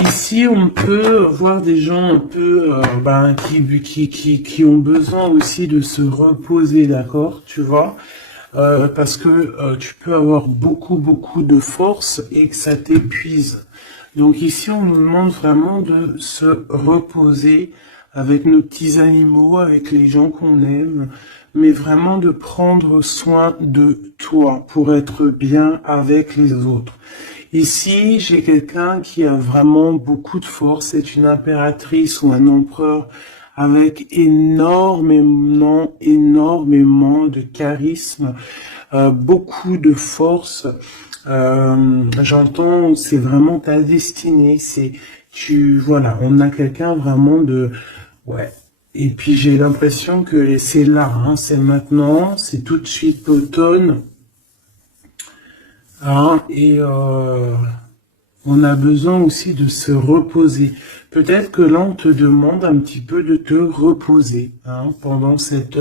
Ici, on peut voir des gens un peu qui ont besoin aussi de se reposer, d'accord, tu vois, parce que tu peux avoir beaucoup de force et que ça t'épuise. Donc ici, on nous demande vraiment de se reposer avec nos petits animaux, avec les gens qu'on aime, mais vraiment de prendre soin de toi pour être bien avec les autres. Ici, j'ai quelqu'un qui a vraiment beaucoup de force, c'est une impératrice ou un empereur avec énormément de charisme, beaucoup de force. J'entends, c'est vraiment ta destinée, voilà, on a quelqu'un vraiment ouais. Et puis j'ai l'impression que c'est là, hein, c'est maintenant, c'est tout de suite l'automne. Hein, on a besoin aussi de se reposer. Peut-être que là, on te demande un petit peu de te reposer, hein, pendant cette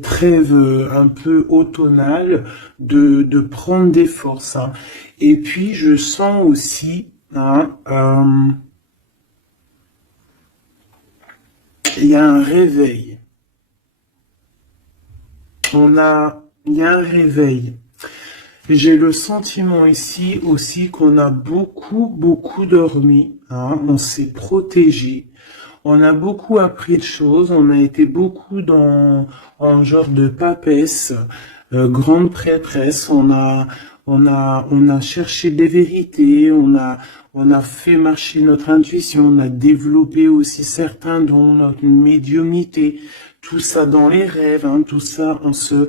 trêve un peu automnale, de prendre des forces. Hein. Et puis, je sens aussi, hein, il y a un réveil. Il y a un réveil. J'ai le sentiment ici aussi qu'on a beaucoup dormi, hein, on s'est protégé, on a beaucoup appris de choses, on a été beaucoup dans un genre de papesse, grande prêtresse, on a cherché des vérités, on a fait marcher notre intuition, on a développé aussi certains dons, notre médiumnité, tout ça dans les rêves, hein, tout ça en se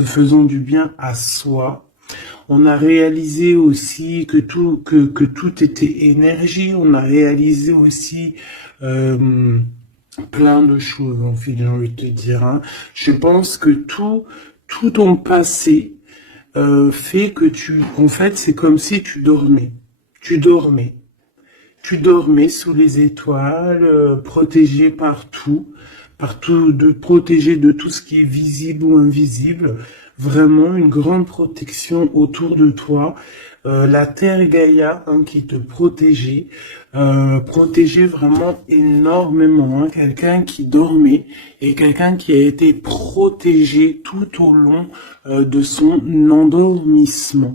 faisant du bien à soi. On a réalisé aussi que tout était énergie. On a réalisé aussi plein de choses, en fait, j'ai envie de te dire. Hein. Je pense que tout ton passé fait que en fait, c'est comme si tu dormais. Tu dormais. Tu dormais sous les étoiles, protégé protégé de tout ce qui est visible ou invisible. Vraiment une grande protection autour de toi. La Terre Gaïa, hein, qui te protégeait vraiment énormément. Hein, quelqu'un qui dormait et quelqu'un qui a été protégé tout au long de son endormissement.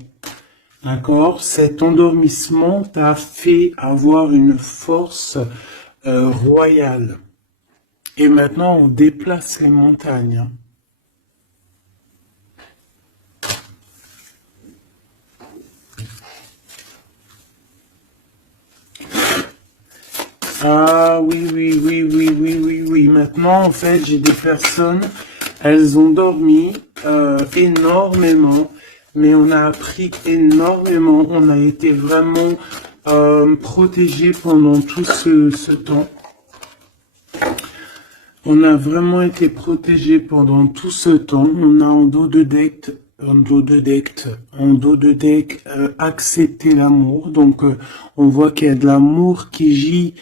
D'accord? Cet endormissement t'a fait avoir une force royale. Et maintenant, on déplace les montagnes. Ah oui. Maintenant, en fait, j'ai des personnes, elles ont dormi énormément, mais on a appris énormément. On a été vraiment protégés pendant tout ce temps. On a vraiment été protégés pendant tout ce temps. On a en dos de deck accepté l'amour. Donc on voit qu'il y a de l'amour qui gît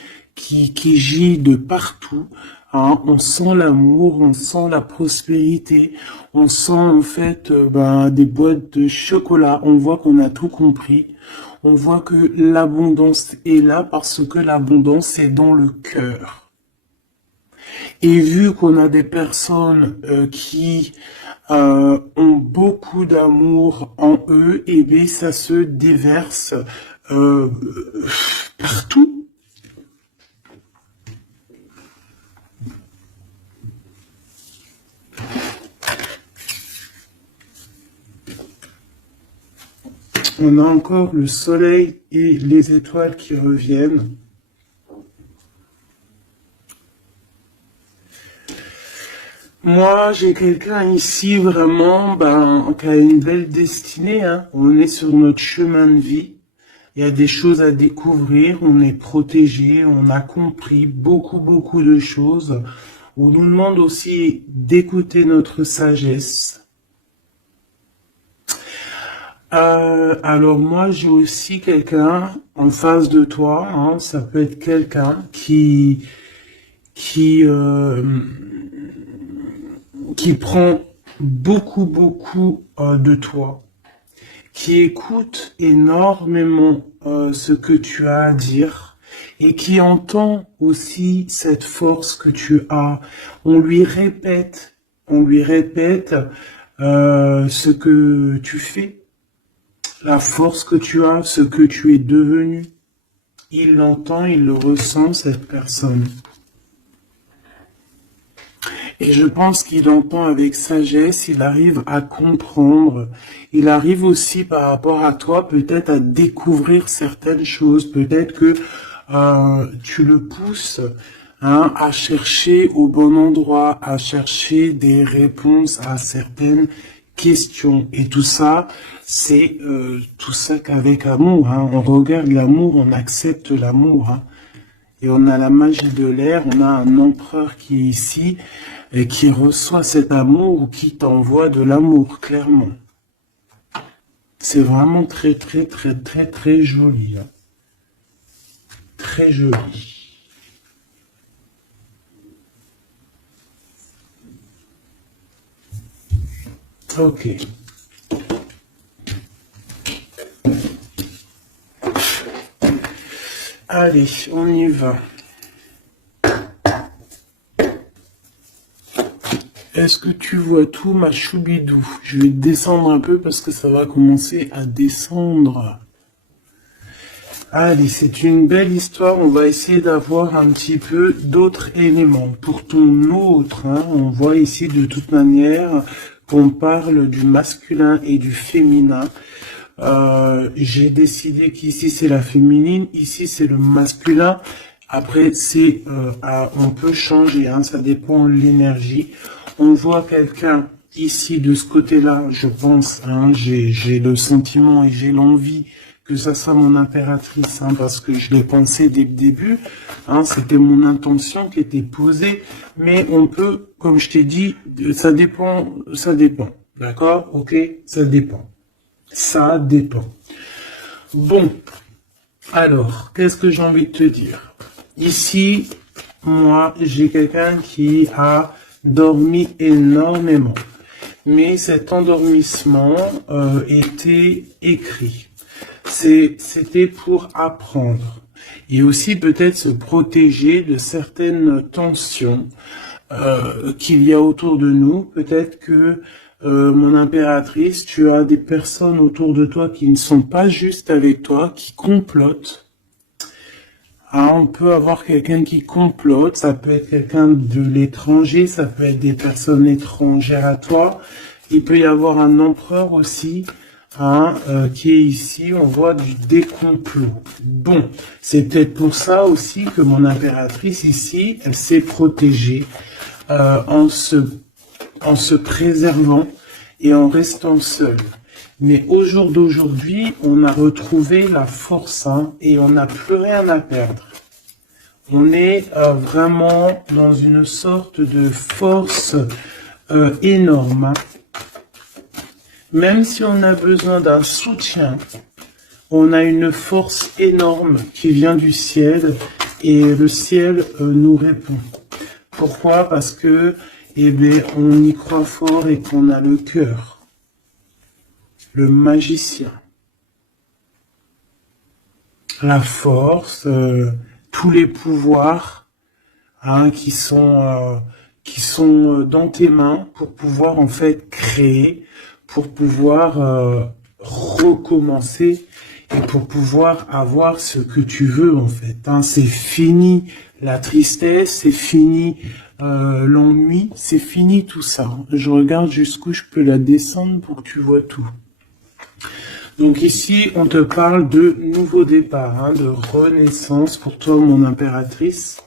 de partout. Hein. On sent l'amour, on sent la prospérité, on sent en fait des boîtes de chocolat. On voit qu'on a tout compris. On voit que l'abondance est là parce que l'abondance est dans le cœur. Et vu qu'on a des personnes qui ont beaucoup d'amour en eux, et bien ça se déverse partout. On a encore le soleil et les étoiles qui reviennent. Moi, j'ai quelqu'un ici vraiment qui a une belle destinée. Hein. On est sur notre chemin de vie. Il y a des choses à découvrir. On est protégé. On a compris beaucoup de choses. On nous demande aussi d'écouter notre sagesse. Alors moi, j'ai aussi quelqu'un en face de toi. Hein. Ça peut être quelqu'un qui prend beaucoup de toi, qui écoute énormément ce que tu as à dire et qui entend aussi cette force que tu as. On lui répète ce que tu fais, la force que tu as, ce que tu es devenu. Il l'entend, il le ressent, cette personne. Et je pense qu'il entend avec sagesse, il arrive à comprendre, il arrive aussi par rapport à toi peut-être à découvrir certaines choses, peut-être que tu le pousses à chercher au bon endroit, à chercher des réponses à certaines questions. Et tout ça, c'est tout ça qu'avec amour. On regarde l'amour, on accepte l'amour. Et on a la magie de l'air, on a un empereur qui est ici et qui reçoit cet amour ou qui t'envoie de l'amour, clairement. C'est vraiment très, très, très, très, très joli. Très joli. Ok. Allez, on y va. Est-ce que tu vois tout, ma choubidou? Je vais descendre un peu parce que ça va commencer à descendre. Allez, c'est une belle histoire. On va essayer d'avoir un petit peu d'autres éléments. Pour ton autre, on voit ici de toute manière qu'on parle du masculin et du féminin. J'ai décidé qu'ici c'est la féminine, ici c'est le masculin. Après c'est on peut changer, ça dépend de l'énergie. On voit quelqu'un ici de ce côté-là, je pense, j'ai le sentiment et j'ai l'envie que ça soit mon impératrice, parce que je l'ai pensé dès le début. C'était mon intention qui était posée, mais on peut, comme je t'ai dit, ça dépend, d'accord, ok, ça dépend. Ça dépend. Bon, alors, qu'est-ce que j'ai envie de te dire? Ici, moi, j'ai quelqu'un qui a dormi énormément. Mais cet endormissement était écrit. C'était pour apprendre. Et aussi peut-être se protéger de certaines tensions qu'il y a autour de nous. Peut-être que mon impératrice, tu as des personnes autour de toi qui ne sont pas justes avec toi, qui complotent. On peut avoir quelqu'un qui complote, ça peut être quelqu'un de l'étranger, ça peut être des personnes étrangères à toi. Il peut y avoir un empereur aussi, qui est ici, on voit des complots. Bon, c'est peut-être pour ça aussi que mon impératrice ici, elle s'est protégée en se préservant et en restant seule. Mais au jour d'aujourd'hui, on a retrouvé la force et on n'a plus rien à perdre. On est vraiment dans une sorte de force énorme. Même si on a besoin d'un soutien, on a une force énorme qui vient du ciel et le ciel nous répond. Pourquoi? Parce que on y croit fort et qu'on a le cœur. Le magicien. La force, tous les pouvoirs qui sont dans tes mains pour pouvoir en fait créer, pour pouvoir recommencer et pour pouvoir avoir ce que tu veux en fait. C'est fini la tristesse, c'est fini l'ennui, c'est fini tout ça. Je regarde jusqu'où je peux la descendre pour que tu vois tout. Donc ici, on te parle de nouveau départ, de renaissance pour toi, mon impératrice.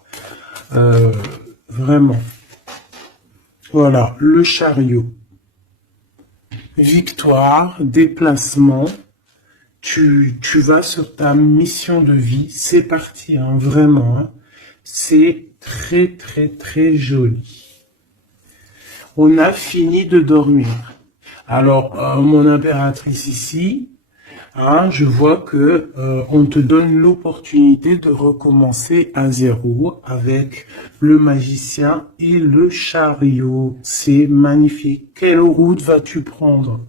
Vraiment. Voilà, le chariot. Victoire, déplacement. Tu vas sur ta mission de vie. C'est parti, vraiment. C'est très, très, très joli. On a fini de dormir. Alors, mon impératrice ici, je vois que on te donne l'opportunité de recommencer à zéro avec le magicien et le chariot. C'est magnifique. Quelle route vas-tu prendre?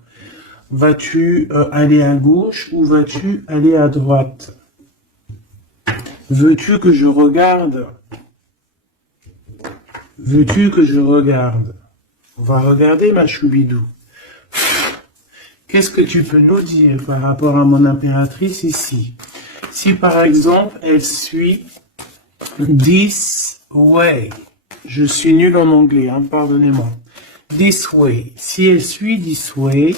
Vas-tu aller à gauche ou vas-tu aller à droite? Veux-tu que je regarde? Veux-tu que je regarde? On va regarder, ma choubidou. Qu'est-ce que tu peux nous dire par rapport à mon impératrice ici? Si par exemple, elle suit this way. Je suis nul en anglais, hein, pardonnez-moi. This way. Si elle suit this way,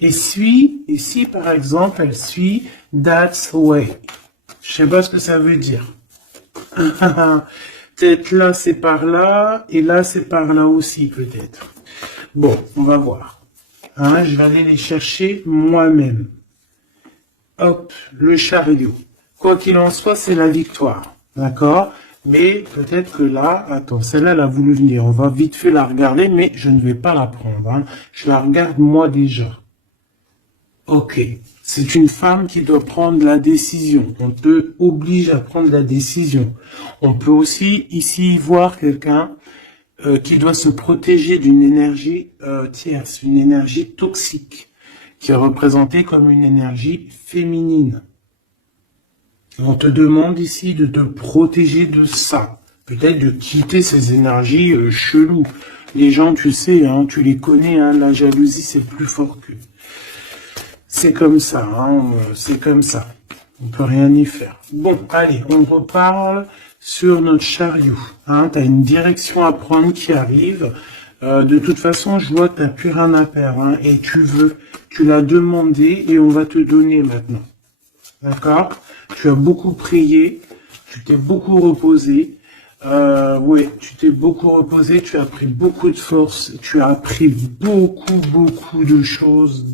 et si par exemple, elle suit that way. Je sais pas ce que ça veut dire. Peut-être là, c'est par là, et là, c'est par là aussi, peut-être. Bon, on va voir. Hein, je vais aller les chercher moi-même. Hop, le chariot. Quoi qu'il en soit, c'est la victoire. D'accord? Mais peut-être que là, attends, celle-là, elle a voulu venir. On va vite fait la regarder, mais je ne vais pas la prendre. Hein. Je la regarde moi déjà. Ok. C'est une femme qui doit prendre la décision. On te oblige à prendre la décision. On peut aussi ici voir quelqu'un qui doit se protéger d'une énergie tierce, une énergie toxique, qui est représentée comme une énergie féminine. On te demande ici de te protéger de ça. Peut-être de quitter ces énergies cheloues. Les gens, tu sais, hein, tu les connais, hein, la jalousie, c'est plus fort qu'eux. C'est comme ça, hein, c'est comme ça. On peut rien y faire. Bon, allez, on reparle sur notre chariot. Hein, tu as une direction à prendre qui arrive. De toute façon, je vois que tu n'as plus rien à perdre. Hein, et tu l'as demandé et on va te donner maintenant. D'accord? Tu as beaucoup prié, tu t'es beaucoup reposé. Ouais, tu t'es beaucoup reposé, tu as pris beaucoup de force, tu as appris beaucoup de choses,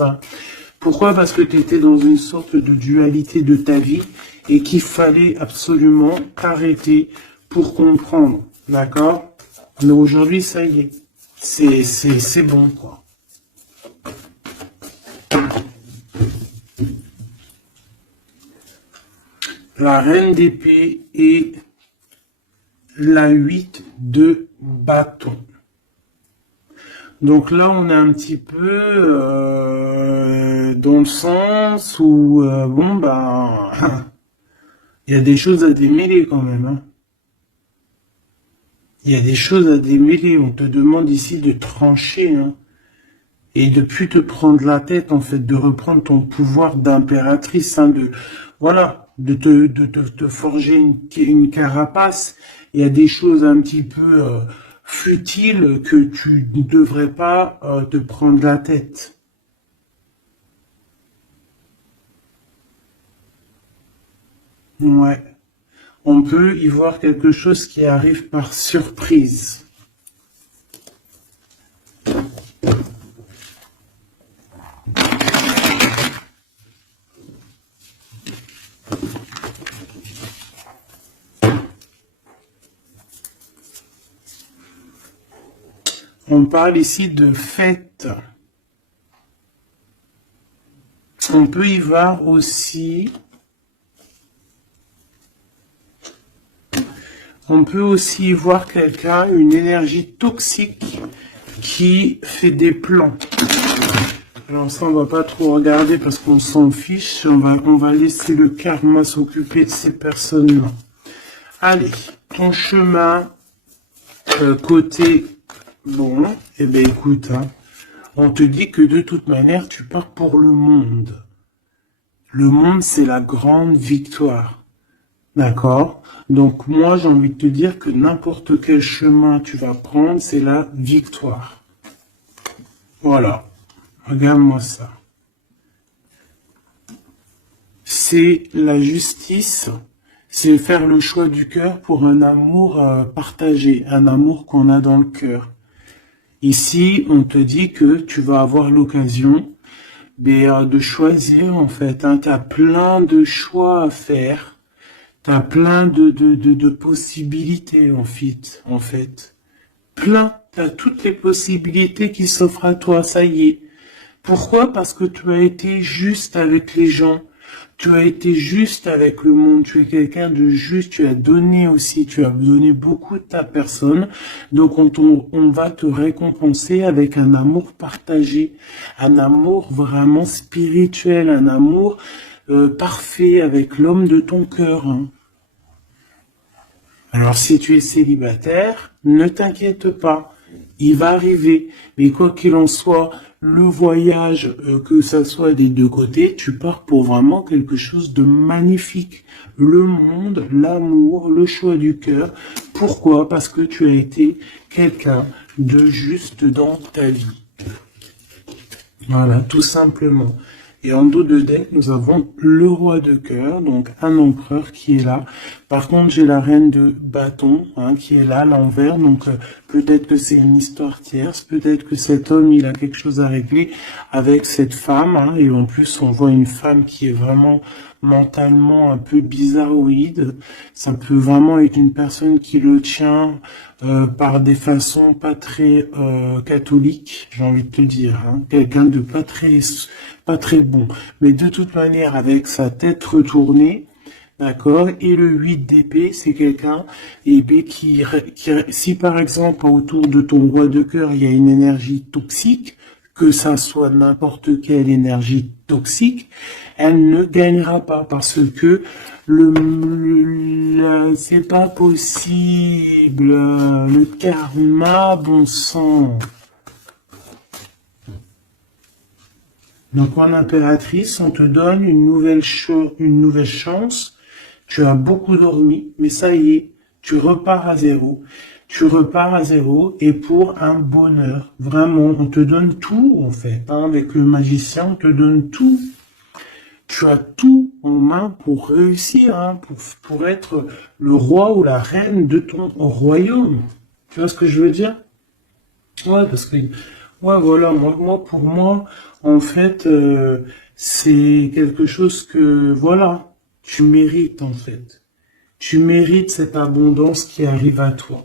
Hein. Pourquoi? Parce que tu étais dans une sorte de dualité de ta vie et qu'il fallait absolument t'arrêter pour comprendre. D'accord? Mais aujourd'hui, ça y est, c'est bon, quoi. La reine d'épée et la 8 de bâton. Donc là, on est un petit peu dans le sens où, bon, ben, il y a des choses à démêler quand même. Hein. Il y a des choses à démêler. On te demande ici de trancher. Hein. Et de plus te prendre la tête, en fait, de reprendre ton pouvoir d'impératrice, hein, de te forger une carapace. Il y a des choses un petit peu futiles que tu ne devrais pas te prendre la tête. Ouais. On peut y voir quelque chose qui arrive par surprise. On parle ici de fête. On peut y voir aussi... On peut aussi y voir quelqu'un, une énergie toxique qui fait des plans. Alors ça, on va pas trop regarder parce qu'on s'en fiche. On va laisser le karma s'occuper de ces personnes-là. Allez, ton chemin côté... Bon, eh bien écoute, hein, on te dit que de toute manière, tu pars pour le monde. Le monde, c'est la grande victoire. D'accord? Donc moi, j'ai envie de te dire que n'importe quel chemin tu vas prendre, c'est la victoire. Voilà. Regarde-moi ça. C'est la justice, c'est faire le choix du cœur pour un amour partagé, un amour qu'on a dans le cœur. Ici, on te dit que tu vas avoir l'occasion de choisir, en fait. Hein, tu as plein de choix à faire. Tu as plein de possibilités, en fait. Plein. Tu as toutes les possibilités qui s'offrent à toi, ça y est. Pourquoi? Parce que tu as été juste avec les gens. Tu as été juste avec le monde, tu es quelqu'un de juste, tu as donné aussi, tu as donné beaucoup de ta personne. Donc on va te récompenser avec un amour partagé, un amour vraiment spirituel, un amour parfait avec l'homme de ton cœur, hein. Alors si tu es célibataire, ne t'inquiète pas, il va arriver. Mais quoi qu'il en soit, le voyage, que ça soit des deux côtés, tu pars pour vraiment quelque chose de magnifique. Le monde, l'amour, le choix du cœur. Pourquoi? Parce que tu as été quelqu'un de juste dans ta vie. Voilà, tout simplement. Et en dos de deck, nous avons le roi de cœur, donc un empereur qui est là. Par contre, j'ai la reine de bâton, hein, qui est là, à l'envers. Donc, peut-être que c'est une histoire tierce. Peut-être que cet homme, il a quelque chose à régler avec cette femme, hein. Et en plus, on voit une femme qui est vraiment mentalement un peu bizarroïde. Ça peut vraiment être une personne qui le tient par des façons pas très catholiques, j'ai envie de te le dire, hein. Quelqu'un de pas très bon. Mais de toute manière, avec sa tête retournée, d'accord, et le 8 d'épée, c'est quelqu'un si par exemple autour de ton roi de cœur, il y a une énergie toxique, que ça soit n'importe quelle énergie toxique, elle ne gagnera pas parce que c'est pas possible. Le karma, bon sang. Donc en impératrice, on te donne une nouvelle chance. Tu as beaucoup dormi, mais ça y est, tu repars à zéro. Tu repars à zéro et pour un bonheur. Vraiment, on te donne tout en fait, hein. Avec le magicien, on te donne tout. Tu as tout en main pour réussir, hein, pour être le roi ou la reine de ton royaume. Tu vois ce que je veux dire? Ouais, parce que, ouais, voilà, pour moi, en fait, c'est quelque chose que, voilà, tu mérites, en fait. Tu mérites cette abondance qui arrive à toi.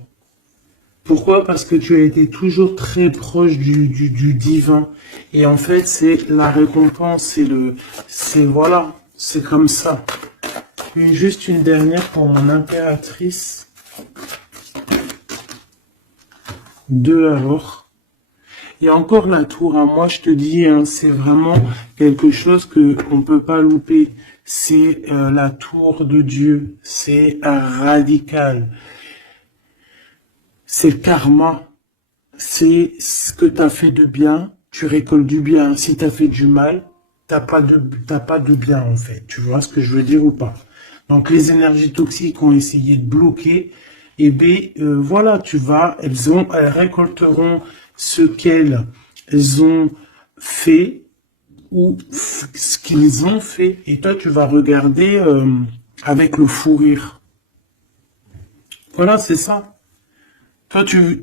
Pourquoi? Parce que tu as été toujours très proche du divin. Et en fait, c'est la récompense, voilà, c'est comme ça. Juste une dernière pour mon impératrice. 2 alors. Et encore la tour, hein. Moi je te dis, hein, c'est vraiment quelque chose que on peut pas louper. C'est la tour de Dieu. C'est radical. C'est le karma. C'est ce que tu as fait de bien, tu récoltes du bien. Si tu as fait du mal, t'as pas de bien en fait. Tu vois ce que je veux dire ou pas? Donc les énergies toxiques ont essayé de bloquer. Et bien voilà, elles récolteront ce qu'elles ont fait ou ce qu'ils ont fait. Et toi, tu vas regarder avec le fou rire. Voilà, c'est ça. Toi, tu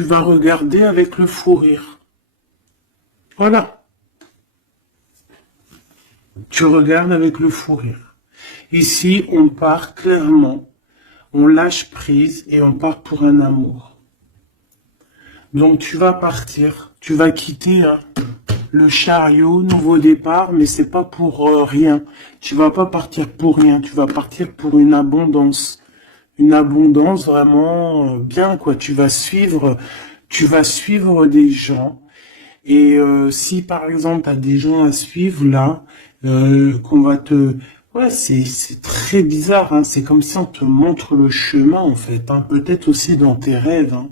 vas regarder avec le fou rire. Voilà. Tu regardes avec le fou rire. Ici, on part clairement. On lâche prise et on part pour un amour. Donc, tu vas partir. Tu vas quitter, hein, le chariot, nouveau départ, mais c'est pas pour rien. Tu vas pas partir pour rien. Tu vas partir pour une abondance. Une abondance vraiment bien, quoi. Tu vas suivre des gens. Et si par exemple tu as des gens à suivre là, qu'on va te... Ouais, c'est très bizarre, hein. C'est comme si on te montre le chemin en fait, hein. Peut-être aussi dans tes rêves, hein.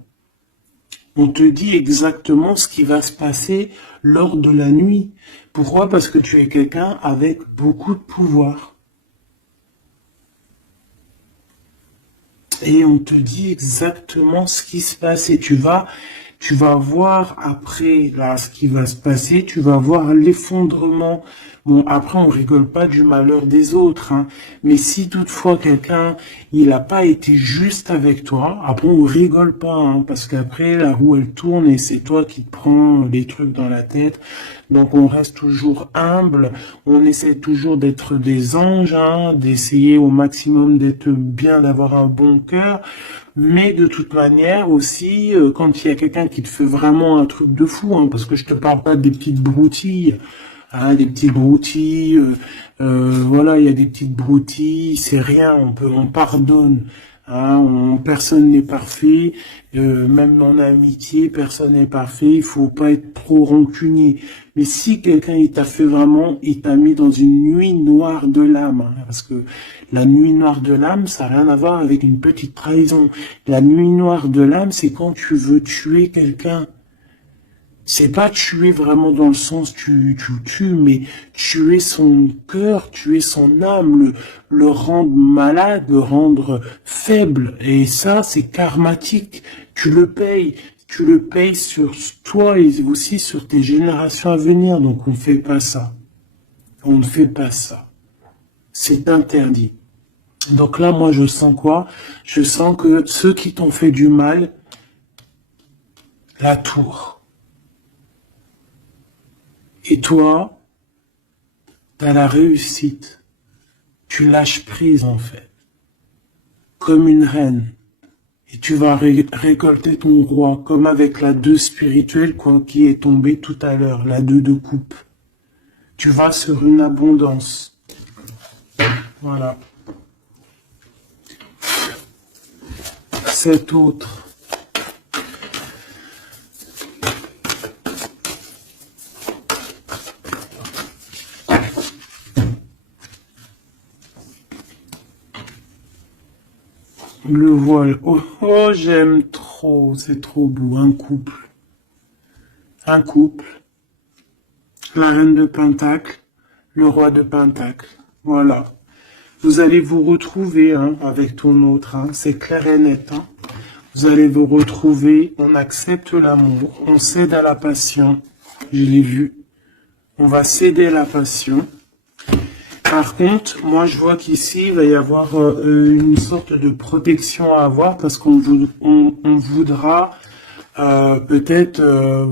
On te dit exactement ce qui va se passer lors de la nuit. Pourquoi? Parce que tu es quelqu'un avec beaucoup de pouvoir. Et on te dit exactement ce qui se passe et tu vas voir après là ce qui va se passer, tu vas voir l'effondrement. Bon, après on rigole pas du malheur des autres, hein, mais si toutefois quelqu'un il n'a pas été juste avec toi, après on rigole pas, hein, parce qu'après la roue elle tourne et c'est toi qui te prends les trucs dans la tête. Donc on reste toujours humble, on essaie toujours d'être des anges, hein, d'essayer au maximum d'être bien, d'avoir un bon cœur. Mais de toute manière aussi, quand il y a quelqu'un qui te fait vraiment un truc de fou, hein, parce que je te parle pas des petites broutilles, hein, des petites broutilles, voilà, il y a des petites broutilles, c'est rien, on pardonne, hein, personne n'est parfait, même en amitié, personne n'est parfait, il faut pas être trop rancunier. Mais si quelqu'un il t'a fait vraiment, il t'a mis dans une nuit noire de l'âme, hein, parce que la nuit noire de l'âme, ça n'a rien à voir avec une petite trahison. La nuit noire de l'âme, c'est quand tu veux tuer quelqu'un. C'est pas tuer vraiment dans le sens tu tues, mais tuer son cœur, tuer son âme, le rendre malade, le rendre faible. Et ça, c'est karmatique. Tu le payes. Tu le payes sur toi et aussi sur tes générations à venir. Donc on ne fait pas ça. On ne fait pas ça. C'est interdit. Donc là, moi, je sens quoi? Je sens que ceux qui t'ont fait du mal, la tour. Et toi, t'as la réussite. Tu lâches prise, en fait. Comme une reine. Et tu vas récolter ton roi, comme avec la 2 spirituelle qui est tombée tout à l'heure, la 2 de coupe. Tu vas sur une abondance. Voilà. Cet autre. Le voile. Oh, oh, j'aime trop. C'est trop beau. Un couple. Un couple. La reine de Pentacle. Le roi de Pentacle. Voilà. Vous allez vous retrouver hein, avec ton autre. Hein. C'est clair et net. Hein. Vous allez vous retrouver. On accepte l'amour. On cède à la passion. Je l'ai vu. On va céder à la passion. Par contre, moi je vois qu'ici il va y avoir une sorte de protection à avoir parce on voudra peut-être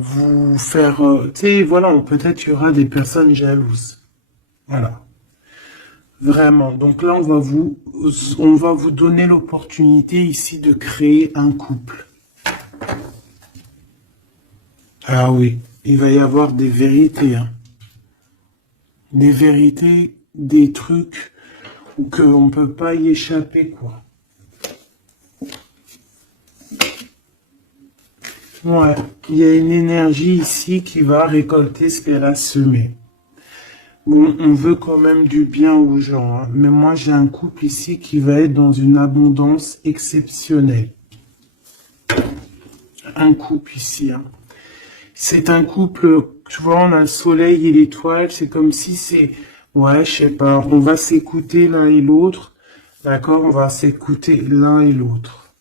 vous faire, tu sais, voilà, peut-être il y aura des personnes jalouses. Voilà, vraiment. Donc là, on va vous donner l'opportunité ici de créer un couple. Ah oui, il va y avoir des vérités, hein. Des vérités, des trucs qu'on ne peut pas y échapper, quoi. Ouais, il y a une énergie ici qui va récolter ce qu'elle a semé. Bon, on veut quand même du bien aux gens, hein, mais moi j'ai un couple ici qui va être dans une abondance exceptionnelle. Un couple ici, hein. C'est un couple, tu vois, on a le soleil et l'étoile, c'est comme si c'est, ouais, je sais pas, on va s'écouter l'un et l'autre, d'accord, on va s'écouter l'un et l'autre.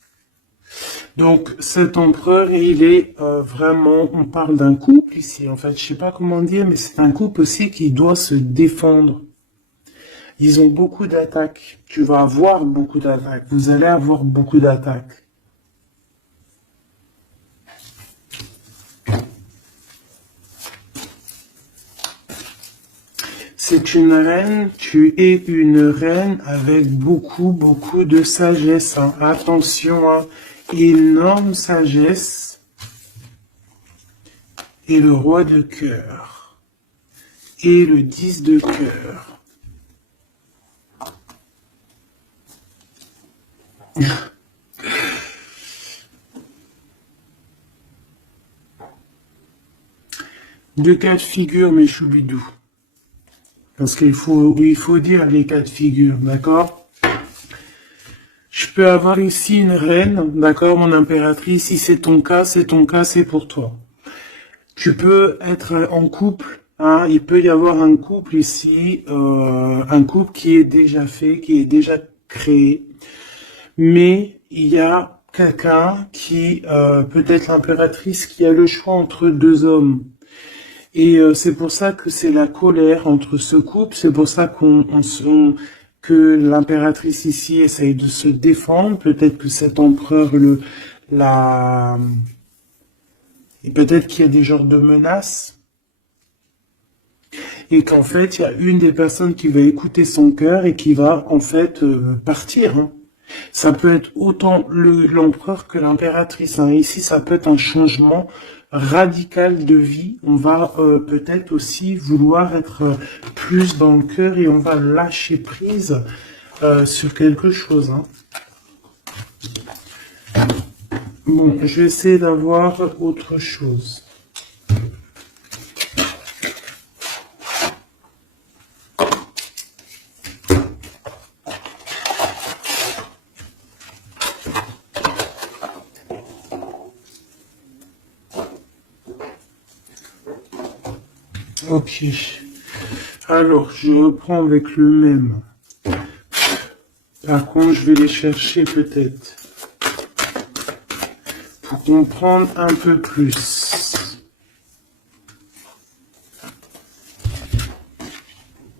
Donc, cet empereur, il est vraiment, on parle d'un couple ici, en fait, je sais pas comment dire, mais c'est un couple aussi qui doit se défendre. Ils ont beaucoup d'attaques, tu vas avoir beaucoup d'attaques, vous allez avoir beaucoup d'attaques. C'est une reine, tu es une reine avec beaucoup de sagesse. Hein. Attention, hein. Énorme sagesse. Et le roi de cœur. Et le 10 de cœur. Deux cas de figure, mes choubidous. Parce qu'il faut dire les cas de figure, d'accord? Je peux avoir ici une reine, d'accord, mon impératrice, si c'est ton cas, c'est ton cas, c'est pour toi. Tu peux être en couple, hein, il peut y avoir un couple ici, un couple qui est déjà fait, qui est déjà créé, mais il y a quelqu'un qui, peut-être l'impératrice, qui a le choix entre deux hommes. Et c'est pour ça que c'est la colère entre ce couple, c'est pour ça que l'impératrice ici essaye de se défendre, peut-être que cet empereur et peut-être qu'il y a des genres de menaces, et qu'en fait, il y a une des personnes qui va écouter son cœur et qui va en fait partir. Hein. Ça peut être autant l'empereur que l'impératrice, hein. Ici, ça peut être un changement radical de vie. On va peut-être aussi vouloir être plus dans le cœur et on va lâcher prise sur quelque chose, hein. Bon, je vais essayer d'avoir autre chose. Ok. Alors, je reprends avec le même. Par contre, je vais les chercher peut-être. Pour comprendre un peu plus.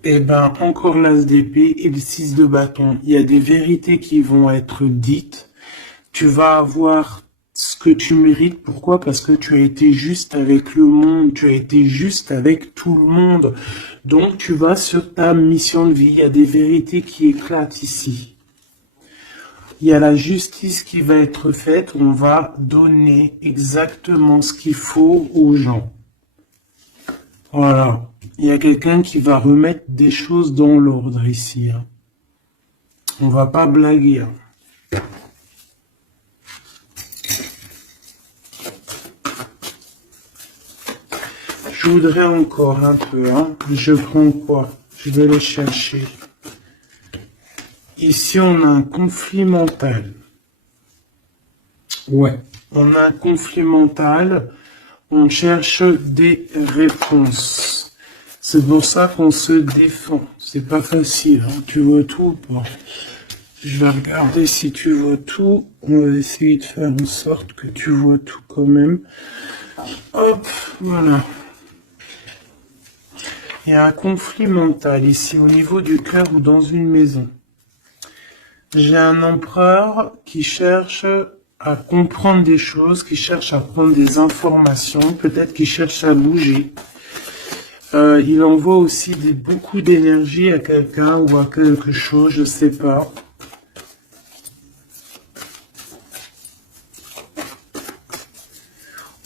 Eh ben, encore l'as d'épée et le 6 de bâton. Il y a des vérités qui vont être dites. Tu vas avoir ce que tu mérites. Pourquoi? Parce que tu as été juste avec le monde. Tu as été juste avec tout le monde. Donc, tu vas sur ta mission de vie. Il y a des vérités qui éclatent ici. Il y a la justice qui va être faite. On va donner exactement ce qu'il faut aux gens. Voilà. Il y a quelqu'un qui va remettre des choses dans l'ordre ici, hein. On va pas blaguer, hein. Je voudrais encore un peu, hein. Je prends quoi? Je vais le chercher. Ici, on a un conflit mental. Ouais, on a un conflit mental. On cherche des réponses. C'est pour ça qu'on se défend. C'est pas facile, hein. Tu vois tout ou pas? Je vais regarder si tu vois tout. On va essayer de faire en sorte que tu vois tout quand même. Hop, voilà. Il y a un conflit mental ici au niveau du cœur ou dans une maison. J'ai un empereur qui cherche à comprendre des choses, qui cherche à prendre des informations, peut-être qu'il cherche à bouger. Il envoie aussi beaucoup d'énergie à quelqu'un ou à quelque chose, je sais pas.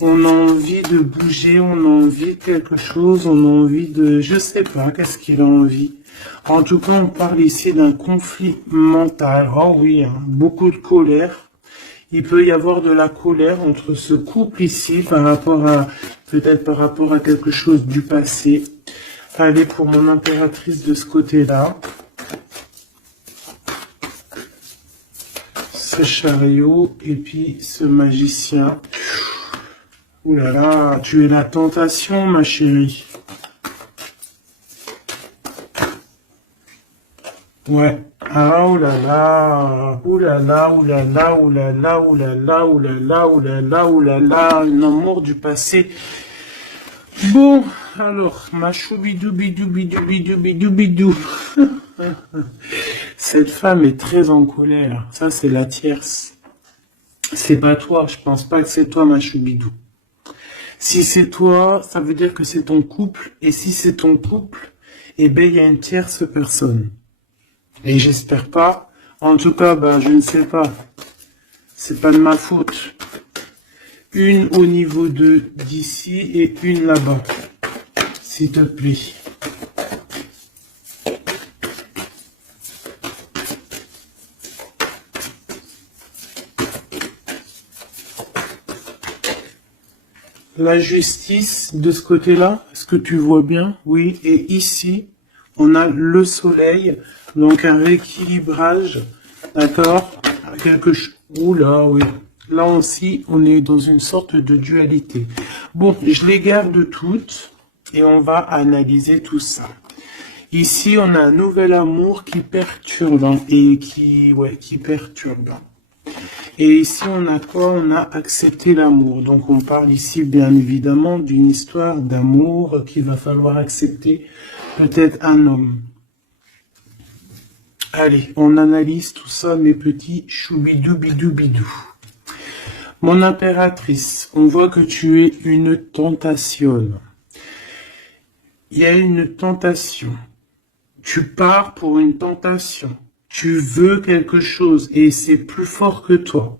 On a envie de bouger, on a envie de quelque chose, on a envie de... Je sais pas, qu'est-ce qu'il a envie. En tout cas, on parle ici d'un conflit mental. Oh oui, hein, beaucoup de colère. Il peut y avoir de la colère entre ce couple ici par rapport à... Peut-être par rapport à quelque chose du passé. Allez, pour mon impératrice de ce côté-là. Ce chariot et puis ce magicien. Ouh là là, tu es la tentation, ma chérie. Ouais. Ah, oh là là, oh là là, oh là là, oh là là, oh là là, oh là là, oh là là, oh là là, un amour du passé. Bon, alors, ma choubidou, bidou, bidou, bidou, bidou, bidou. Cette femme est très en colère. Ça, c'est la tierce. C'est pas toi, je pense pas que c'est toi, ma choubidou. Si c'est toi, ça veut dire que c'est ton couple. Et si c'est ton couple, eh ben, il y a une tierce personne. Et j'espère pas. En tout cas, ben, je ne sais pas. C'est pas de ma faute. Une au niveau d'ici et une là-bas. S'il te plaît. La justice de ce côté-là, est-ce que tu vois bien? Oui. Et ici, on a le soleil, donc un rééquilibrage, d'accord? Quelque chose. Oula, oui. Là aussi, on est dans une sorte de dualité. Bon, je les garde toutes et on va analyser tout ça. Ici, on a un nouvel amour qui perturbe hein, et qui perturbe. Et ici, on a quoi? On a accepté l'amour. Donc, on parle ici, bien évidemment, d'une histoire d'amour qu'il va falloir accepter. Peut-être un homme. Allez, on analyse tout ça, mes petits choubidou bidou bidou. Mon impératrice, on voit que tu es une tentation. Il y a une tentation. Tu pars pour une tentation. Tu veux quelque chose et c'est plus fort que toi.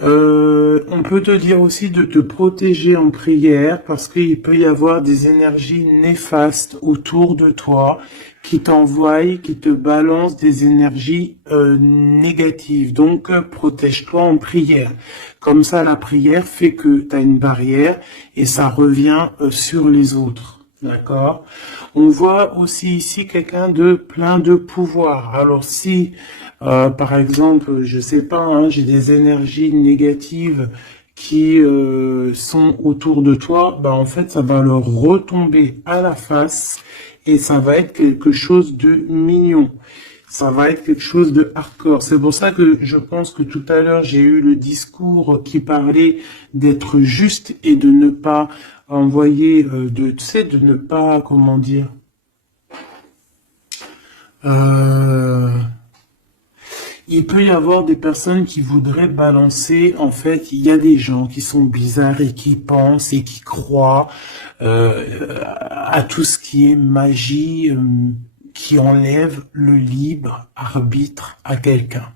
On peut te dire aussi de te protéger en prière parce qu'il peut y avoir des énergies néfastes autour de toi qui t'envoient, qui te balancent des énergies négatives. Donc, protège-toi en prière. Comme ça, la prière fait que tu as une barrière et ça revient sur les autres. D'accord? On voit aussi ici quelqu'un de plein de pouvoir. Alors si, par exemple, je sais pas, hein, j'ai des énergies négatives qui sont autour de toi, bah en fait ça va leur retomber à la face et ça va être quelque chose de mignon. Ça va être quelque chose de hardcore. C'est pour ça que je pense que tout à l'heure, j'ai eu le discours qui parlait d'être juste et de ne pas envoyer, tu sais, de ne pas, comment dire, euh, il peut y avoir des personnes qui voudraient balancer, en fait, il y a des gens qui sont bizarres et qui pensent et qui croient à tout ce qui est magie, qui enlève le libre arbitre à quelqu'un.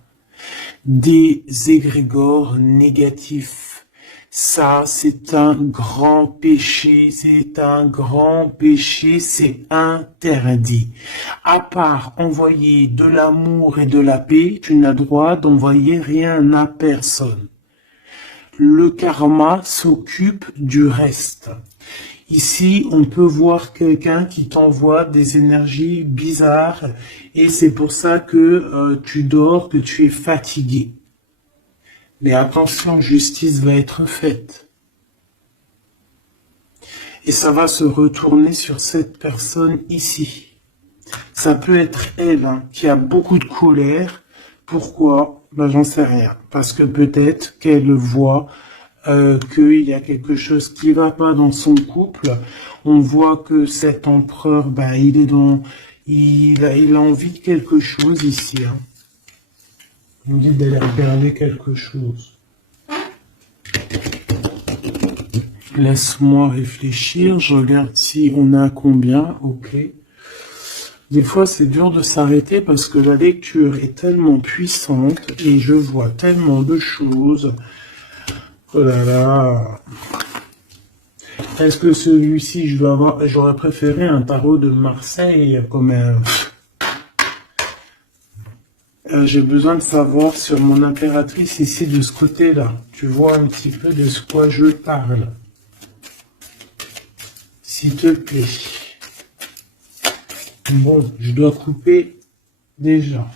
Des égrégores négatifs. Ça, c'est un grand péché, c'est un grand péché, c'est interdit. À part envoyer de l'amour et de la paix, tu n'as droit d'envoyer rien à personne. Le karma s'occupe du reste. Ici, on peut voir quelqu'un qui t'envoie des énergies bizarres et c'est pour ça que tu dors, que tu es fatigué. Mais attention, justice va être faite. Et ça va se retourner sur cette personne ici. Ça peut être elle hein, qui a beaucoup de colère. Pourquoi? Ben, j'en sais rien. Parce que peut-être qu'elle voit qu'il y a quelque chose qui va pas dans son couple. On voit que cet empereur, ben, il a envie de quelque chose ici. Hein. Il me dit d'aller regarder quelque chose. Laisse-moi réfléchir. Je regarde si on a combien. Ok. Des fois, c'est dur de s'arrêter parce que la lecture est tellement puissante et je vois tellement de choses. Oh là là. Est-ce que celui-ci, j'aurais préféré un tarot de Marseille comme un... j'ai besoin de savoir sur mon impératrice ici de ce côté-là. Tu vois un petit peu de ce quoi je parle. S'il te plaît. Bon, je dois couper déjà.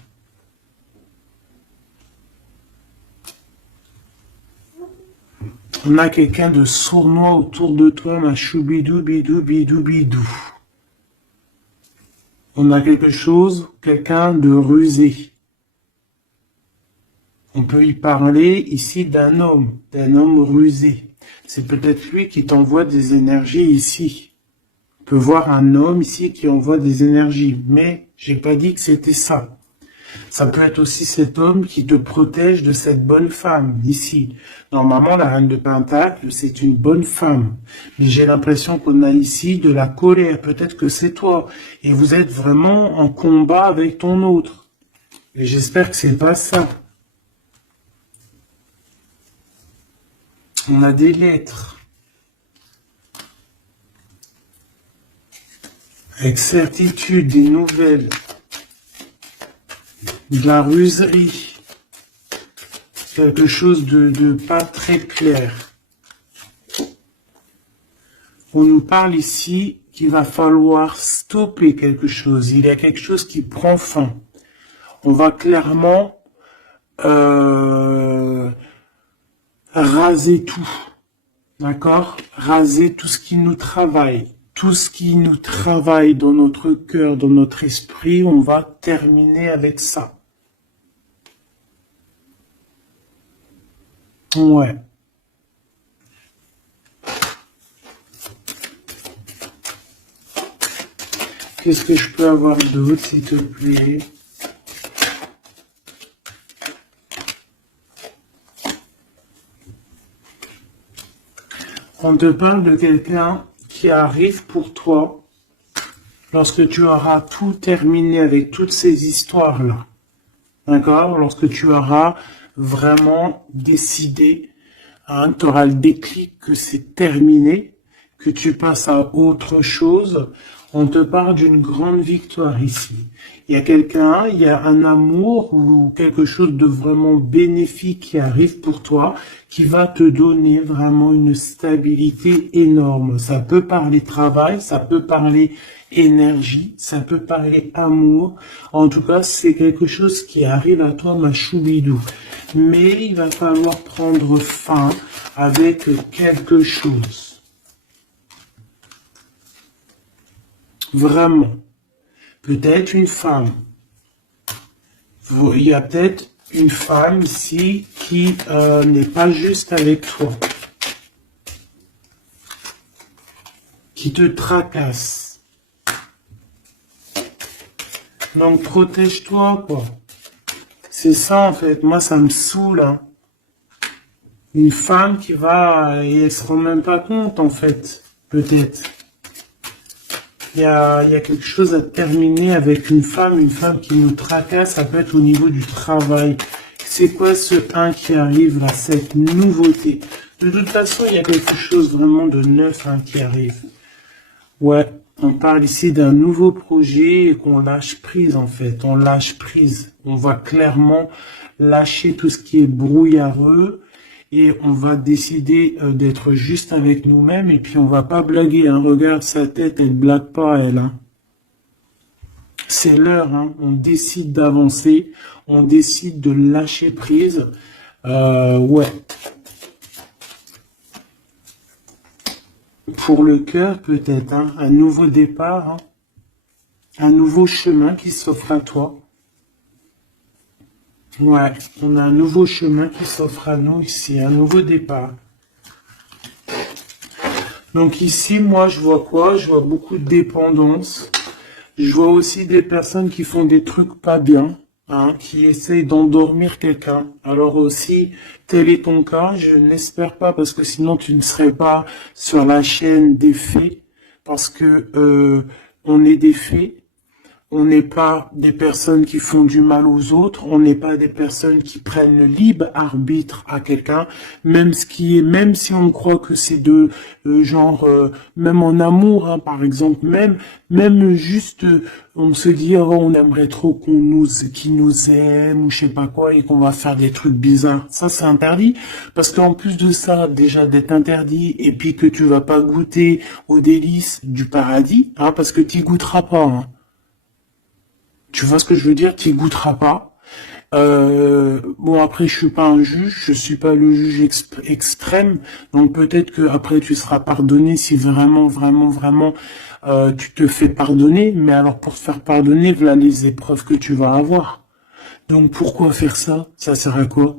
On a quelqu'un de sournois autour de toi, ma choubidou, bidou, bidou, bidou. On a quelque chose, quelqu'un de rusé. On peut y parler ici d'un homme rusé. C'est peut-être lui qui t'envoie des énergies ici. On peut voir un homme ici qui envoie des énergies, mais j'ai pas dit que c'était ça. Ça peut être aussi cet homme qui te protège de cette bonne femme, ici. Normalement, la reine de Pentacle, c'est une bonne femme. Mais j'ai l'impression qu'on a ici de la colère. Peut-être que c'est toi. Et vous êtes vraiment en combat avec ton autre. Et j'espère que c'est pas ça. On a des lettres. Avec certitude, des nouvelles. De la ruserie. Quelque chose de pas très clair. On nous parle ici qu'il va falloir stopper quelque chose. Il y a quelque chose qui prend fin. On va clairement raser tout. D'accord? Raser tout ce qui nous travaille. Tout ce qui nous travaille dans notre cœur, dans notre esprit, on va terminer avec ça. Ouais. Qu'est-ce que je peux avoir d'autre, s'il te plaît? On te parle de quelqu'un qui arrive pour toi lorsque tu auras tout terminé avec toutes ces histoires-là. D'accord? Lorsque tu auras vraiment décidé, hein, tu auras le déclic que c'est terminé, que tu passes à autre chose, on te parle d'une grande victoire ici. Il y a quelqu'un, il y a un amour ou quelque chose de vraiment bénéfique qui arrive pour toi, qui va te donner vraiment une stabilité énorme. Ça peut parler travail, ça peut parler énergie, ça peut parler amour. En tout cas, c'est quelque chose qui arrive à toi, ma choubidou. Mais il va falloir prendre fin avec quelque chose. Vraiment. Peut-être une femme. Il y a peut-être une femme ici qui n'est pas juste avec toi. Qui te tracasse. Donc protège-toi, quoi. C'est ça, en fait. Moi, ça me saoule, hein. Une femme qui va, et elle se rend même pas compte, en fait. Peut-être. Il y a quelque chose à terminer avec une femme qui nous tracasse, ça peut être au niveau du travail. C'est quoi ce 1 qui arrive là, cette nouveauté? De toute façon, il y a quelque chose vraiment de neuf, hein, qui arrive. Ouais, on parle ici d'un nouveau projet et qu'on lâche prise en fait. On lâche prise. On va clairement lâcher tout ce qui est brouillareux et on va décider d'être juste avec nous-mêmes et puis on va pas blaguer. Hein. Regarde sa tête, elle blague pas elle. Hein. C'est l'heure. Hein. On décide d'avancer. On décide de lâcher prise. Ouais. Pour le cœur, peut-être, hein, un nouveau départ, hein, un nouveau chemin qui s'offre à toi. Ouais, on a un nouveau chemin qui s'offre à nous ici, un nouveau départ. Donc ici, moi, je vois quoi? Je vois beaucoup de dépendance. Je vois aussi des personnes qui font des trucs pas bien, hein, qui essayent d'endormir quelqu'un. Alors aussi, tel est ton cas, je n'espère pas, parce que sinon tu ne serais pas sur la chaîne des faits, parce que on est des faits. On n'est pas des personnes qui font du mal aux autres, on n'est pas des personnes qui prennent le libre arbitre à quelqu'un, même si on croit que c'est de genre, même en amour, hein, par exemple, même juste, on se dit, oh, on aimerait trop qu'il nous aime ou je sais pas quoi et qu'on va faire des trucs bizarres. Ça, c'est interdit, parce qu'en plus de ça, déjà d'être interdit et puis que tu vas pas goûter aux délices du paradis, hein, parce que tu goûteras pas. Hein. Tu vois ce que je veux dire? Tu y goûteras pas. Bon, après, je suis pas un juge, je suis pas le juge extrême, donc peut-être que après tu seras pardonné si vraiment, tu te fais pardonner. Mais alors pour te faire pardonner, voilà les épreuves que tu vas avoir. Donc pourquoi faire ça? Ça sert à quoi?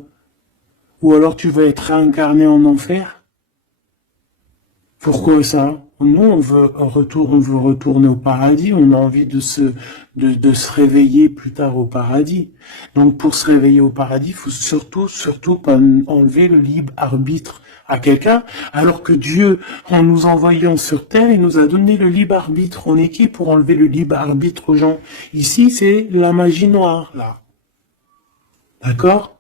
Ou alors tu vas être réincarné en enfer? Pourquoi ça? Nous, on veut retourner au paradis, on a envie de se réveiller plus tard au paradis. Donc, pour se réveiller au paradis, il faut surtout pas enlever le libre arbitre à quelqu'un, alors que Dieu, en nous envoyant sur terre, il nous a donné le libre arbitre. On est qui pour enlever le libre arbitre aux gens? Ici, c'est la magie noire, là. D'accord?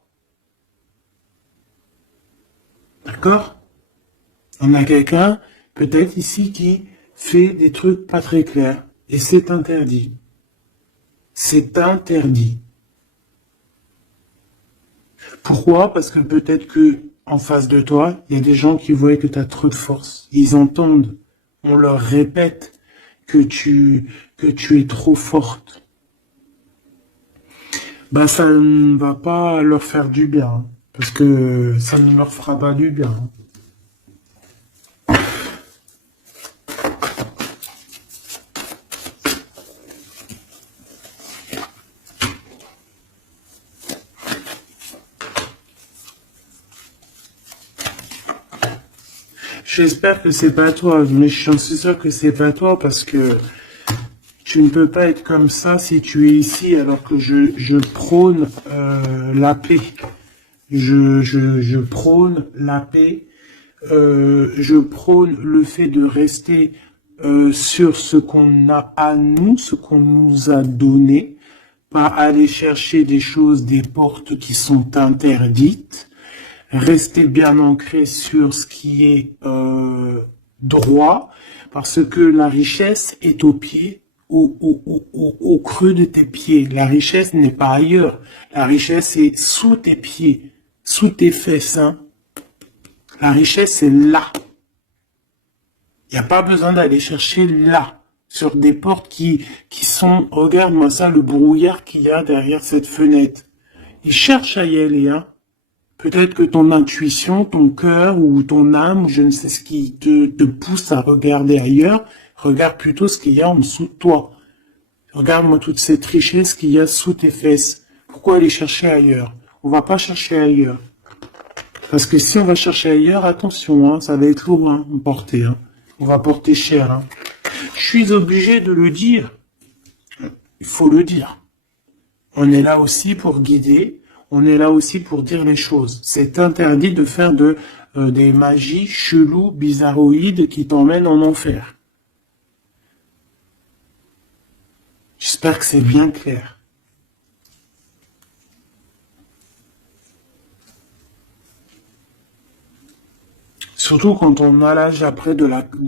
D'accord? On a quelqu'un, peut-être ici, qui fait des trucs pas très clairs. Et c'est interdit. C'est interdit. Pourquoi? Parce que peut-être que en face de toi, il y a des gens qui voient que tu as trop de force. Ils entendent. On leur répète que tu es trop forte. Bah, ça ne va pas leur faire du bien. Hein, parce que ça ne leur fera pas du bien. Hein. J'espère que c'est pas toi, mais je suis sûr que c'est pas toi parce que tu ne peux pas être comme ça si tu es ici alors que je prône la paix. Je prône la paix. Je prône le fait de rester sur ce qu'on a à nous, ce qu'on nous a donné. pas aller chercher des choses, des portes qui sont interdites. Rester bien ancré sur ce qui est droit, parce que la richesse est au pied, au creux de tes pieds. La richesse n'est pas ailleurs. La richesse est sous tes pieds, sous tes fesses. Hein. La richesse est là. Il n'y a pas besoin d'aller chercher là, sur des portes qui sont... Regarde-moi ça, le brouillard qu'il y a derrière cette fenêtre. Il cherche à y aller, hein. Peut-être que ton intuition, ton cœur ou ton âme, ou je ne sais ce qui te pousse à regarder ailleurs, regarde plutôt ce qu'il y a en dessous de toi. Regarde-moi toute cette richesse qu'il y a sous tes fesses. Pourquoi aller chercher ailleurs? On va pas chercher ailleurs. Parce que si on va chercher ailleurs, attention, hein, ça va être lourd hein, à porter. Hein. On va porter cher. Hein. Je suis obligé de le dire. Il faut le dire. On est là aussi pour guider. On est là aussi pour dire les choses. C'est interdit de faire des magies cheloues, bizarroïdes qui t'emmènent en enfer. J'espère que c'est bien clair. Surtout quand on a l'âge après de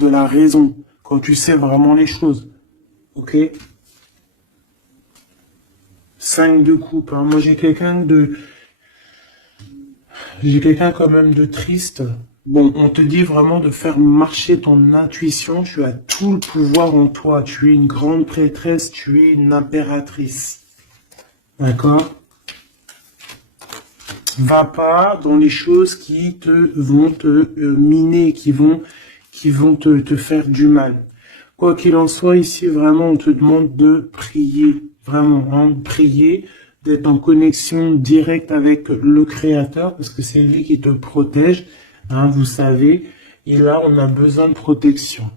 la raison, quand tu sais vraiment les choses. Ok? 5 de coupe. Hein. Moi j'ai quelqu'un quand même de triste. Bon, on te dit vraiment de faire marcher ton intuition. Tu as tout le pouvoir en toi. Tu es une grande prêtresse. Tu es une impératrice. D'accord? Va pas dans les choses qui vont te miner, qui vont te faire du mal. Quoi qu'il en soit, ici, vraiment, on te demande de prier. Vraiment, hein, de prier, d'être en connexion directe avec le Créateur, parce que c'est lui qui te protège. Hein, vous savez, et là on a besoin de protection.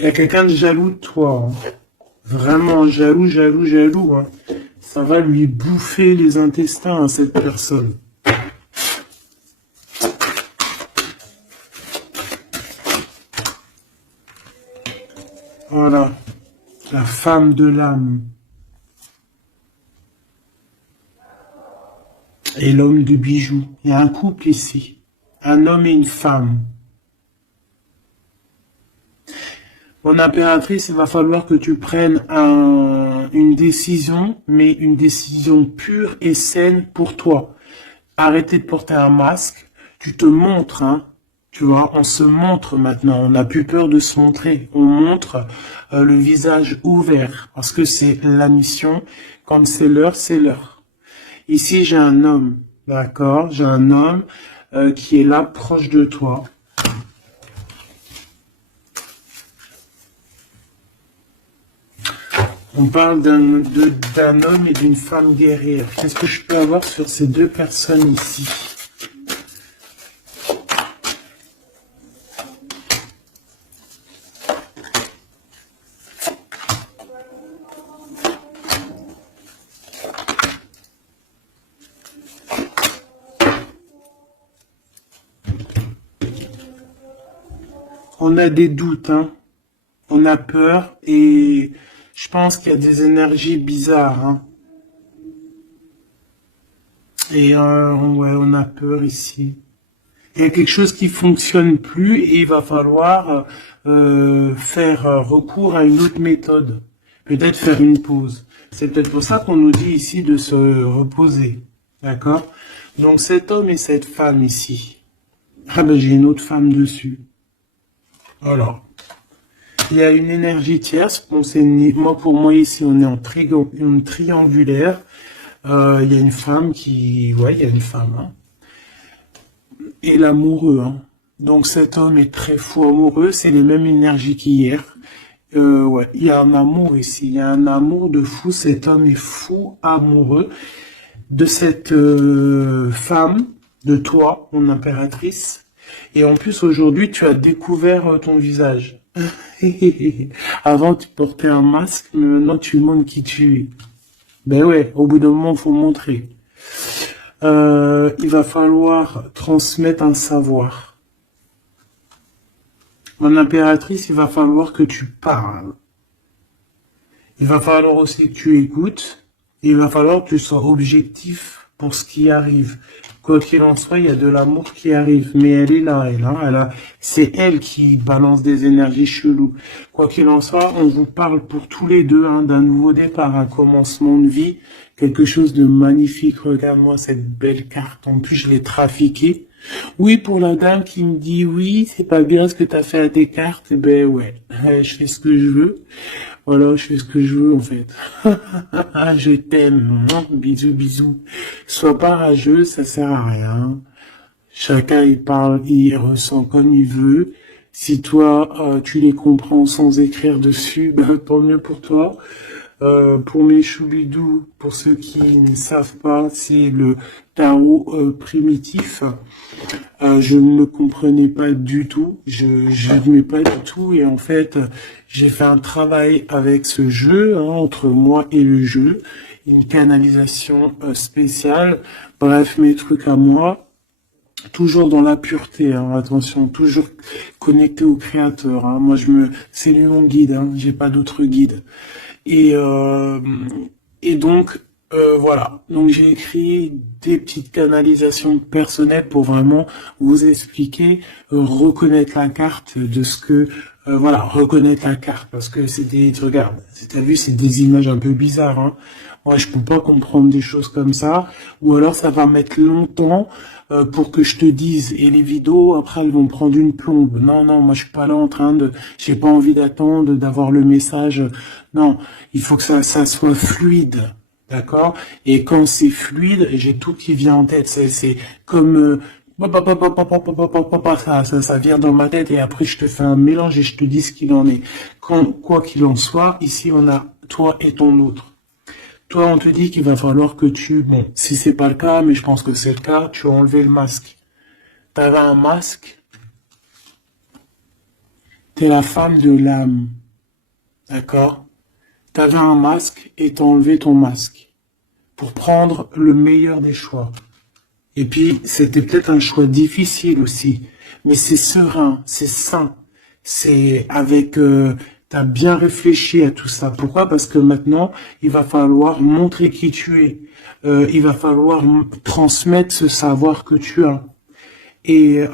Il y a quelqu'un de jaloux de toi, hein. Vraiment jaloux. Hein. Ça va lui bouffer les intestins à cette personne. Voilà, la femme de l'âme. Et l'homme de bijoux. Il y a un couple ici. Un homme et une femme. Mon impératrice, il va falloir que tu prennes une décision, mais une décision pure et saine pour toi. Arrêtez de porter un masque. Tu te montres, hein. Tu vois, on se montre maintenant. On n'a plus peur de se montrer. On montre le visage ouvert. Parce que c'est la mission. Quand c'est l'heure, c'est l'heure. Ici, j'ai un homme, d'accord? J'ai un homme qui est là, proche de toi. On parle d'un homme et d'une femme guerrière. Qu'est-ce que je peux avoir sur ces deux personnes ici? On a des doutes, hein. On a peur et je pense qu'il y a des énergies bizarres, hein. Et ouais, on a peur ici. Il y a quelque chose qui fonctionne plus et il va falloir faire recours à une autre méthode. Peut-être faire une pause. C'est peut-être pour ça qu'on nous dit ici de se reposer. D'accord? Donc cet homme et cette femme ici. Ah ben j'ai une autre femme dessus. Alors. Il y a une énergie tierce. Bon, pour moi ici on est en triangulaire. Il y a une femme qui... Ouais, il y a une femme. Hein. Et l'amoureux. Hein. Donc cet homme est très fou amoureux. C'est les mêmes énergies qu'hier. Ouais, il y a un amour ici. Il y a un amour de fou. Cet homme est fou amoureux de cette femme, de toi, mon impératrice. Et en plus, aujourd'hui, tu as découvert ton visage. Avant, tu portais un masque, mais maintenant, tu montres qui tu es. Ben ouais, au bout d'un moment, il faut montrer. Il va falloir transmettre un savoir. Mon impératrice, il va falloir que tu parles. Il va falloir aussi que tu écoutes. Il va falloir que tu sois objectif pour ce qui arrive. Quoi qu'il en soit, il y a de l'amour qui arrive. Mais elle est là, c'est elle qui balance des énergies cheloues. Quoi qu'il en soit, on vous parle pour tous les deux d'un nouveau départ, un commencement de vie, quelque chose de magnifique. Regarde-moi cette belle carte. En plus, je l'ai trafiquée. Oui, pour la dame qui me dit oui, c'est pas bien ce que tu as fait à tes cartes, eh ben ouais, je fais ce que je veux. Voilà, je fais ce que je veux en fait. Je t'aime. Bisous, bisous. Sois pas rageux, ça sert à rien. Chacun il parle, il ressent comme il veut. Si toi tu les comprends sans écrire dessus, ben tant mieux pour toi. Pour mes choubidous, pour ceux qui ne savent pas, c'est le tarot primitif. Je ne le comprenais pas du tout, je n'aimais pas du tout, et en fait, j'ai fait un travail avec ce jeu, entre moi et le jeu, une canalisation spéciale, bref, mes trucs à moi, toujours dans la pureté, attention, toujours connecté au créateur, moi c'est lui mon guide, j'ai pas d'autre guide. Et donc, voilà. Donc, j'ai écrit des petites canalisations personnelles pour vraiment vous expliquer, reconnaître la carte de ce que, voilà, reconnaître la carte. Parce que regarde, t'as vu, c'est des images un peu bizarres, Moi, je peux pas comprendre des choses comme ça. Ou alors, ça va mettre longtemps pour que je te dise. Et les vidéos, après, elles vont prendre une plombe. Non, non, moi, je suis pas là en train de... J'ai pas envie d'attendre, d'avoir le message. Non, il faut que ça soit fluide. D'accord? Et quand c'est fluide, j'ai tout qui vient en tête. C'est comme... ça vient dans ma tête et après je te fais un mélange et je te dis ce qu'il en est. Quoi qu'il en soit, ici on a toi et ton autre. Toi, on te dit qu'il va falloir que bon, si c'est pas le cas, mais je pense que c'est le cas, tu as enlevé le masque. T'avais un masque, t'es la femme de l'âme. D'accord? T'avais un masque et t'as enlevé ton masque. Pour prendre le meilleur des choix. Et puis, c'était peut-être un choix difficile aussi. Mais c'est serein, c'est sain. C'est avec... t'as bien réfléchi à tout ça. Pourquoi? Parce que maintenant, il va falloir montrer qui tu es. Il va falloir transmettre ce savoir que tu as. Et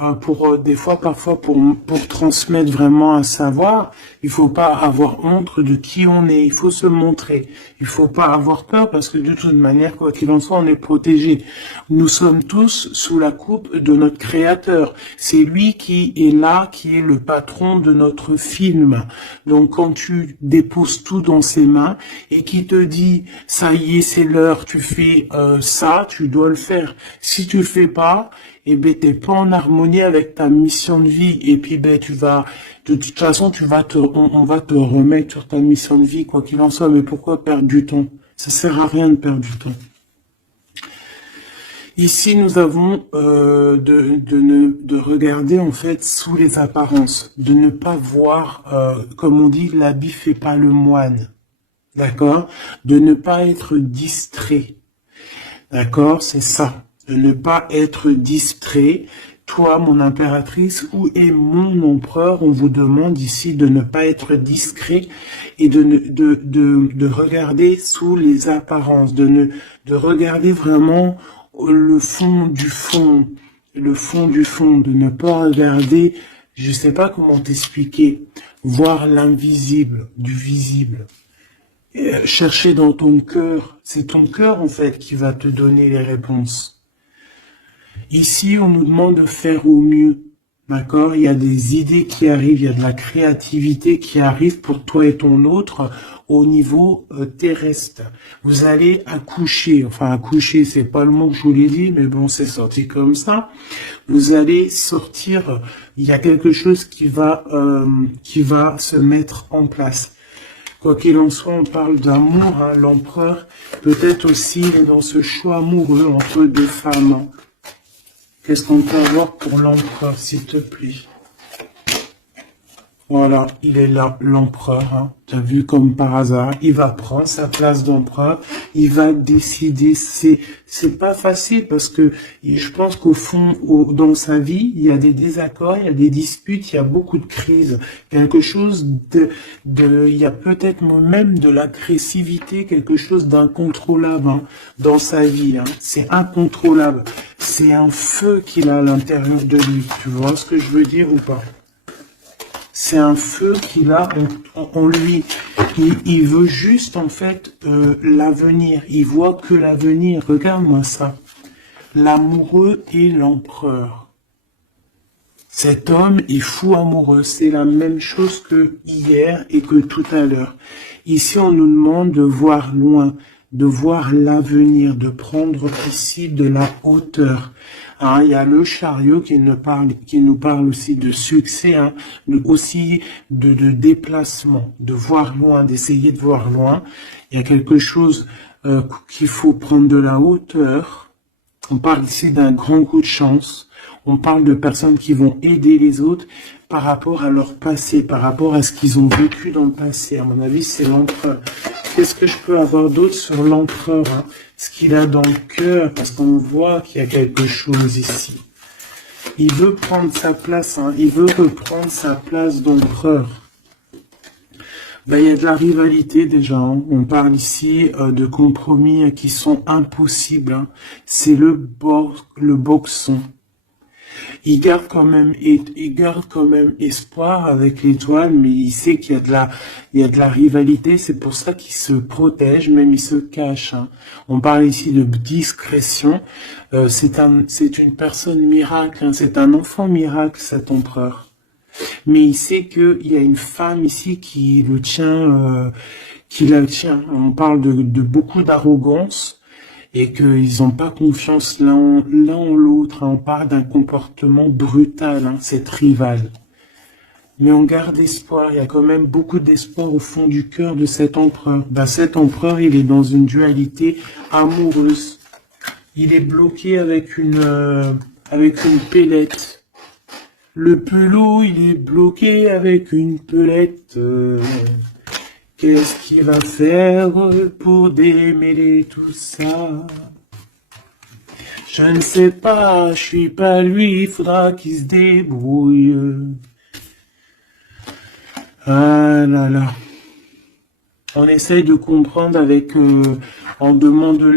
des fois, parfois, pour transmettre vraiment un savoir, il faut pas avoir honte de qui on est. Il faut se montrer. Il faut pas avoir peur parce que de toute manière, quoi qu'il en soit, on est protégé. Nous sommes tous sous la coupe de notre Créateur. C'est lui qui est là, qui est le patron de notre film. Donc, quand tu déposes tout dans ses mains et qui te dit, ça y est, c'est l'heure, tu fais ça, tu dois le faire. Si tu le fais pas, et ben t'es pas en harmonie avec ta mission de vie et puis ben de toute façon on va te remettre sur ta mission de vie quoi qu'il en soit. Mais pourquoi perdre du temps? Ça sert à rien de perdre du temps. Ici nous avons de regarder en fait sous les apparences, de ne pas voir comme on dit l'habit fait pas le moine, d'accord, de ne pas être distrait, d'accord, c'est ça. De ne pas être distrait. Toi, mon impératrice, où est mon empereur? On vous demande ici de ne pas être discret et de regarder sous les apparences, de regarder vraiment le fond du fond, de ne pas regarder, je sais pas comment t'expliquer, voir l'invisible du visible. Chercher dans ton cœur, c'est ton cœur en fait qui va te donner les réponses. Ici, on nous demande de faire au mieux, d'accord? Il y a des idées qui arrivent, il y a de la créativité qui arrive pour toi et ton autre au niveau terrestre. Vous allez accoucher, enfin accoucher, c'est pas le mot que je vous l'ai dit, mais bon, c'est sorti comme ça. Vous allez sortir, il y a quelque chose qui va se mettre en place. Quoi qu'il en soit, on parle d'amour, l'empereur, peut-être aussi dans ce choix amoureux entre deux femmes. Qu'est-ce qu'on peut avoir pour l'empereur, s'il te plaît? Voilà, il est là, l'empereur. T'as vu comme par hasard, il va prendre sa place d'empereur. il va décider. C'est pas facile parce que je pense qu'au fond, dans sa vie, il y a des désaccords, il y a des disputes, il y a beaucoup de crises. Quelque chose il y a peut-être même de l'agressivité, quelque chose d'incontrôlable hein, dans sa vie. Hein. C'est incontrôlable. C'est un feu qu'il a à l'intérieur de lui. Tu vois ce que je veux dire ou pas? C'est un feu qu'il a en lui. Il veut juste, en fait, l'avenir. Il voit que l'avenir. Regarde-moi ça. L'amoureux et l'empereur. Cet homme est fou amoureux. C'est la même chose que hier et que tout à l'heure. Ici, on nous demande de voir loin, de voir l'avenir, de prendre ici de la hauteur. Hein, il y a le chariot qui nous parle aussi de succès, hein, aussi de déplacement, de voir loin, d'essayer de voir loin. Il y a quelque chose qu'il faut prendre de la hauteur. On parle ici d'un grand coup de chance. On parle de personnes qui vont aider les autres par rapport à leur passé, par rapport à ce qu'ils ont vécu dans le passé. À mon avis, c'est l'empereur. Qu'est-ce que je peux avoir d'autre sur l'empereur hein? Ce qu'il a dans le cœur, parce qu'on voit qu'il y a quelque chose ici. Il veut prendre sa place, hein? Il veut reprendre sa place d'empereur. Ben, il y a de la rivalité déjà. Hein? On parle ici de compromis qui sont impossibles. Hein? C'est le boxon. Il garde quand même espoir avec l'étoile, mais il sait qu'il y a de la rivalité. C'est pour ça qu'il se protège, même il se cache. Hein. On parle ici de discrétion. C'est une personne miracle. Hein. C'est un enfant miracle, cet empereur. Mais il sait qu'il y a une femme ici qui le tient, qui la tient. On parle de beaucoup d'arrogance. Et qu'ils n'ont pas confiance l'un en l'autre. Hein. On parle d'un comportement brutal, hein, c'est rival. Mais on garde espoir, il y a quand même beaucoup d'espoir au fond du cœur de cet empereur. Ben, cet empereur, il est dans une dualité amoureuse. Il est bloqué avec une pellette. Le pelot, il est bloqué avec une pelette. Qu'est-ce qu'il va faire pour démêler tout ça? Je ne sais pas, je suis pas lui, il faudra qu'il se débrouille. Ah là là. On essaye de comprendre avec, en demandant de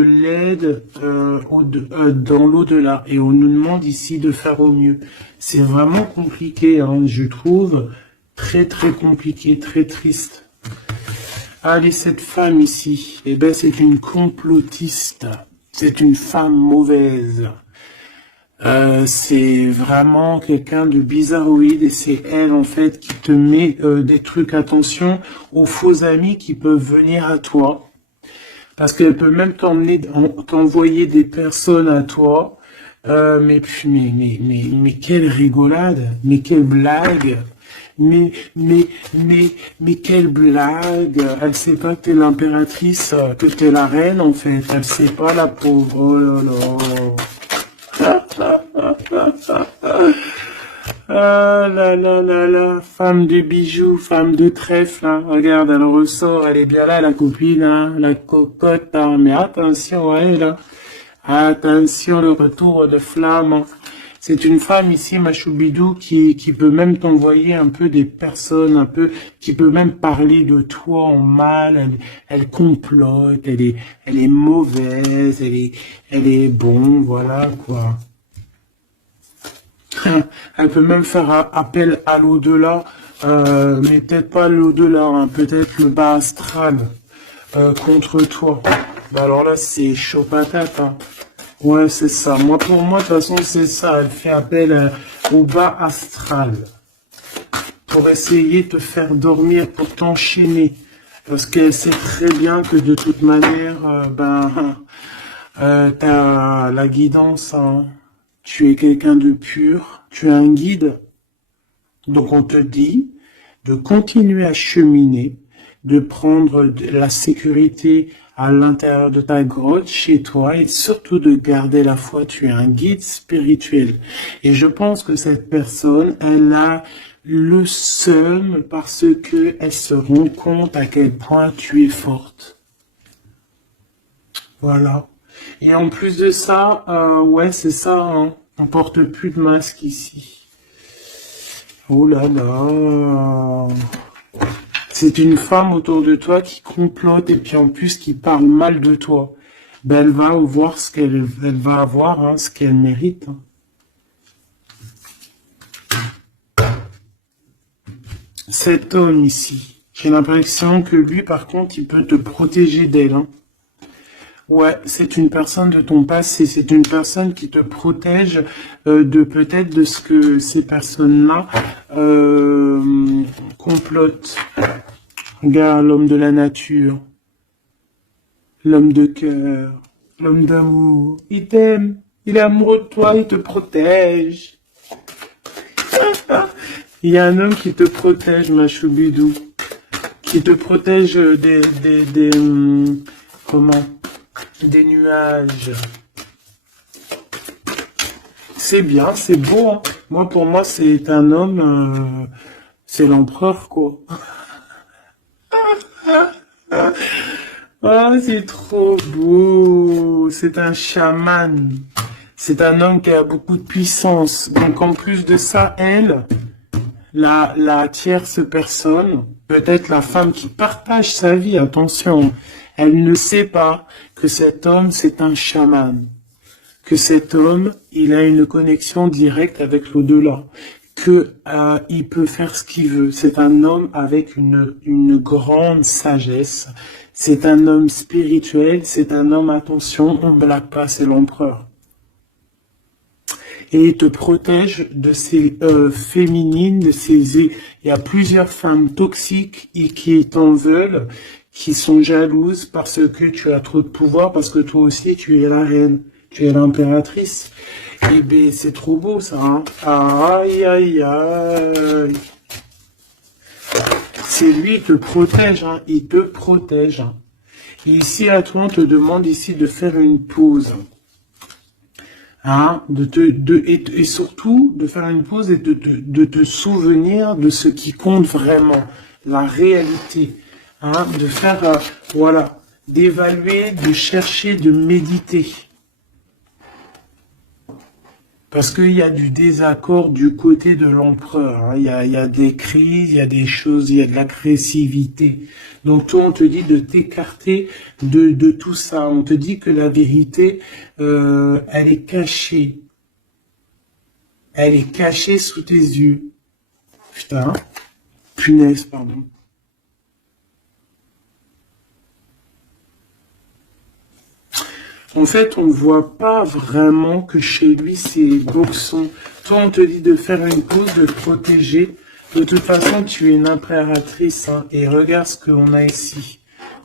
l'aide dans l'au-delà. Et on nous demande ici de faire au mieux. C'est vraiment compliqué, hein, je trouve. Très très compliqué, très triste. Allez, cette femme ici, eh ben c'est une complotiste. C'est une femme mauvaise. C'est vraiment quelqu'un de bizarroïde et c'est elle en fait qui te met des trucs. Attention aux faux amis qui peuvent venir à toi. Parce qu'elle peut même t'envoyer des personnes à toi. Mais quelle rigolade, mais quelle blague. Mais quelle blague! Elle sait pas que t'es l'impératrice, que t'es la reine, en fait. Elle sait pas, la pauvre. Oh là là. Ah là là là là. Femme de bijoux, femme de trèfle, hein. Regarde, elle ressort, elle est bien là, la copine, hein. La cocotte, hein. Mais attention à elle, hein. Attention, le retour de flamme, hein. C'est une femme ici, Machoubidou, qui peut même t'envoyer un peu des personnes, qui peut même parler de toi en mal, elle complote, elle est mauvaise, elle est bon, voilà, quoi. Elle peut même faire appel à l'au-delà, mais peut-être pas l'au-delà, hein, peut-être le bas astral, contre toi. Bah alors là, c'est chaud patate, hein. Ouais, c'est ça. Pour moi, de toute façon, c'est ça. Elle fait appel au bas astral pour essayer de te faire dormir, pour t'enchaîner. Parce qu'elle sait très bien que de toute manière, t'as la guidance. Hein. Tu es quelqu'un de pur. Tu es un guide. Donc, on te dit de continuer à cheminer, de prendre la sécurité à l'intérieur de ta grotte, chez toi, et surtout de garder la foi. Tu es un guide spirituel. Et je pense que cette personne, elle a le seum parce que elle se rend compte à quel point tu es forte. Voilà. Et en plus de ça, ouais, c'est ça, hein, on porte plus de masque ici. Oh là là. C'est une femme autour de toi qui complote et puis en plus qui parle mal de toi. Ben, elle va voir ce elle va avoir, hein, ce qu'elle mérite. Hein. Cet homme ici, j'ai l'impression que lui, par contre, il peut te protéger d'elle. Hein. Ouais, c'est une personne de ton passé, c'est une personne qui te protège de peut-être de ce que ces personnes-là complotent. Regarde l'homme de la nature, l'homme de cœur, l'homme d'amour. Il t'aime, il est amoureux de toi, il te protège. Il y a un homme qui te protège, ma choubidou, qui te protège comment? Des nuages. C'est bien, c'est beau. Hein. Moi, pour moi, c'est un homme, c'est l'empereur, quoi. Oh, c'est trop beau. C'est un chaman. C'est un homme qui a beaucoup de puissance. Donc, en plus de ça, elle, la tierce personne, peut-être la femme qui partage sa vie, attention, elle ne sait pas que cet homme, c'est un chaman. Que cet homme, il a une connexion directe avec l'au-delà. Que il peut faire ce qu'il veut. C'est un homme avec une grande sagesse. C'est un homme spirituel. C'est un homme, attention, on ne blague pas, c'est l'empereur. Et il te protège de ces féminines, de ces... Il y a plusieurs femmes toxiques et qui t'en veulent, qui sont jalouses parce que tu as trop de pouvoir, parce que toi aussi tu es la reine, tu es l'impératrice. Et ben c'est trop beau ça, hein. Aïe aïe aïe. C'est lui qui te protège, hein. Il te protège. Hein. Et ici à toi on te demande ici de faire une pause. Hein, et surtout de faire une pause et de te souvenir de ce qui compte vraiment, la réalité, hein, de faire, voilà, d'évaluer, de chercher, de méditer. Parce qu'il y a du désaccord du côté de l'empereur, hein. Il y a des crises, il y a des choses, il y a de l'agressivité. Donc toi, on te dit de t'écarter de tout ça. On te dit que la vérité, elle est cachée. Elle est cachée sous tes yeux. Putain, punaise, pardon. En fait, on ne voit pas vraiment que chez lui, c'est boxon. Toi, on te dit de faire une pause, de te protéger. De toute façon, tu es une impératrice. Hein, et regarde ce qu'on a ici.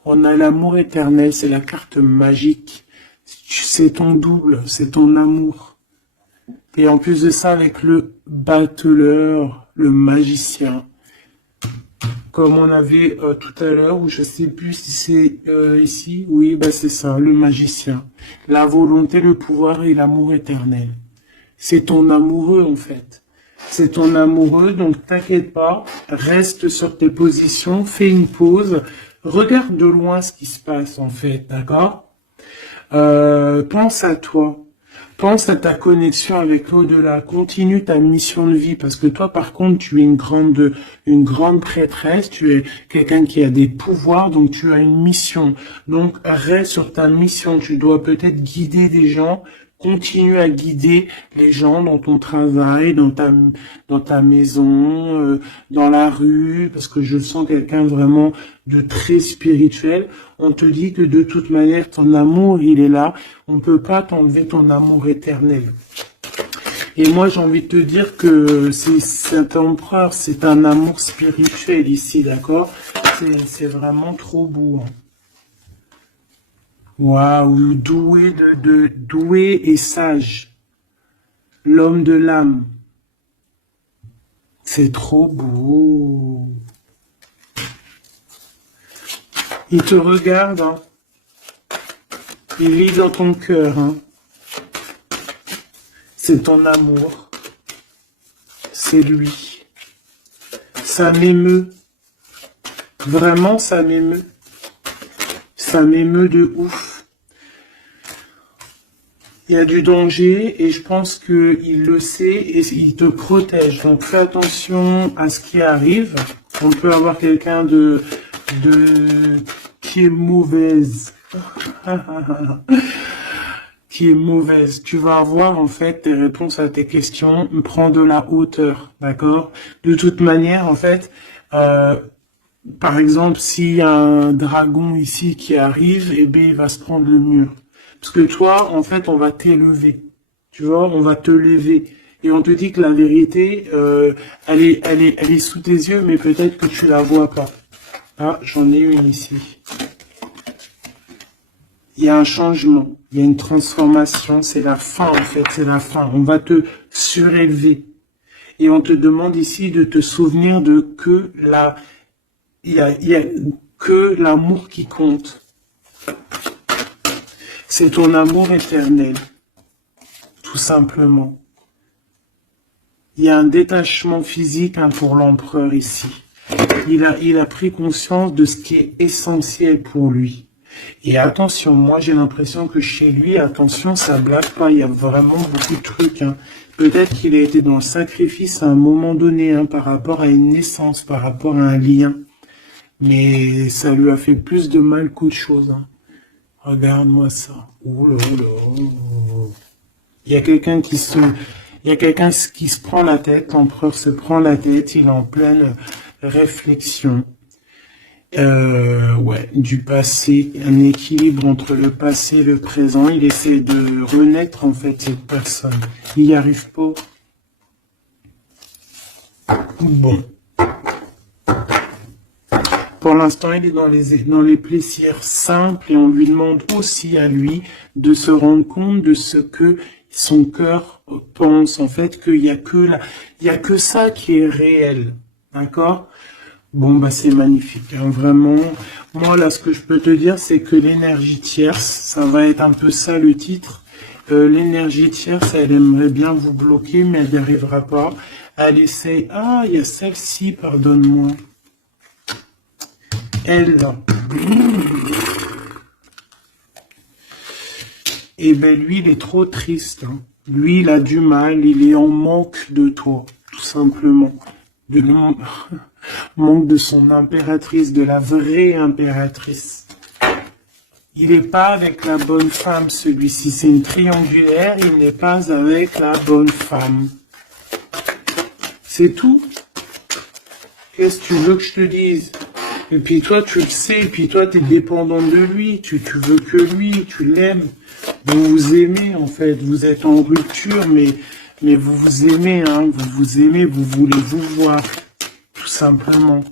On a l'amour éternel, c'est la carte magique. C'est ton double, c'est ton amour. Et en plus de ça, avec le battleur, le magicien. Comme on avait tout à l'heure, ou je sais plus si c'est ici, oui, bah c'est ça, le magicien. La volonté, le pouvoir et l'amour éternel. C'est ton amoureux en fait. C'est ton amoureux, donc t'inquiète pas, reste sur tes positions, fais une pause, regarde de loin ce qui se passe en fait, d'accord? Pense à toi. Pense à ta connexion avec l'au-delà. Continue ta mission de vie parce que toi, par contre, tu es une grande prêtresse. Tu es quelqu'un qui a des pouvoirs, donc tu as une mission. Donc reste sur ta mission. Tu dois peut-être guider des gens. Continue à guider les gens dans ton travail, dans ta maison, dans la rue, parce que je sens quelqu'un vraiment de très spirituel. On te dit que de toute manière, ton amour, il est là. On ne peut pas t'enlever ton amour éternel. Et moi, j'ai envie de te dire que cet empereur, c'est un amour spirituel ici, d'accord? C'est vraiment trop beau. Hein. Waouh, doué et sage. L'homme de l'âme. C'est trop beau. Il te regarde, hein. Il vit dans ton cœur, hein. C'est ton amour. C'est lui. Ça m'émeut. Vraiment, ça m'émeut. Ça m'émeut de ouf. Il y a du danger et je pense qu'il le sait et il te protège. Donc fais attention à ce qui arrive. On peut avoir quelqu'un qui est mauvaise. Qui est mauvaise. Tu vas avoir en fait tes réponses à tes questions. Prends de la hauteur, d'accord? De toute manière, en fait, par exemple, s'il y a un dragon ici qui arrive, eh bien, il va se prendre le mur. Parce que toi, en fait, on va t'élever. Tu vois, on va te lever. Et on te dit que la vérité, elle est sous tes yeux, mais peut-être que tu la vois pas. Ah, j'en ai une ici. Il y a un changement, il y a une transformation, c'est la fin, en fait, c'est la fin. On va te surélever. Et on te demande ici de te souvenir de il y a que l'amour qui compte. C'est ton amour éternel, tout simplement. Il y a un détachement physique pour l'empereur ici. Il a pris conscience de ce qui est essentiel pour lui. Et attention, moi j'ai l'impression que chez lui, attention, ça blague pas, il y a vraiment beaucoup de trucs. Peut-être qu'il a été dans le sacrifice à un moment donné, par rapport à une naissance, par rapport à un lien. Mais ça lui a fait plus de mal qu'autre chose. Regarde-moi ça. Oh là là. Il y a quelqu'un qui se prend la tête, l'empereur se prend la tête, il est en pleine réflexion. Ouais, du passé, un équilibre entre le passé et le présent. Il essaie de renaître, en fait, cette personne. Il n'y arrive pas. Bon. Pour l'instant, il est dans les plaisirs simples et on lui demande aussi à lui de se rendre compte de ce que son cœur pense. En fait, qu'il y a que ça qui est réel. D'accord? Bon, bah, c'est magnifique, vraiment. Moi, là, ce que je peux te dire, c'est que l'énergie tierce, ça va être un peu ça le titre. L'énergie tierce, elle aimerait bien vous bloquer, mais elle n'y arrivera pas. Elle essaie... Ah, il y a celle-ci, pardonne-moi. Elle, là. Eh ben, lui, il est trop triste. Lui, il a du mal, il est en manque de toi, tout simplement. Manque de son impératrice, de la vraie impératrice. Il n'est pas avec la bonne femme, celui-ci. C'est une triangulaire, il n'est pas avec la bonne femme. C'est tout. Qu'est-ce que tu veux que je te dise? Et puis toi, tu le sais, et puis toi, tu es dépendant de lui, tu veux que lui, tu l'aimes. Vous vous aimez, en fait, vous êtes en rupture, mais vous vous aimez, vous vous aimez, vous voulez vous voir, tout simplement.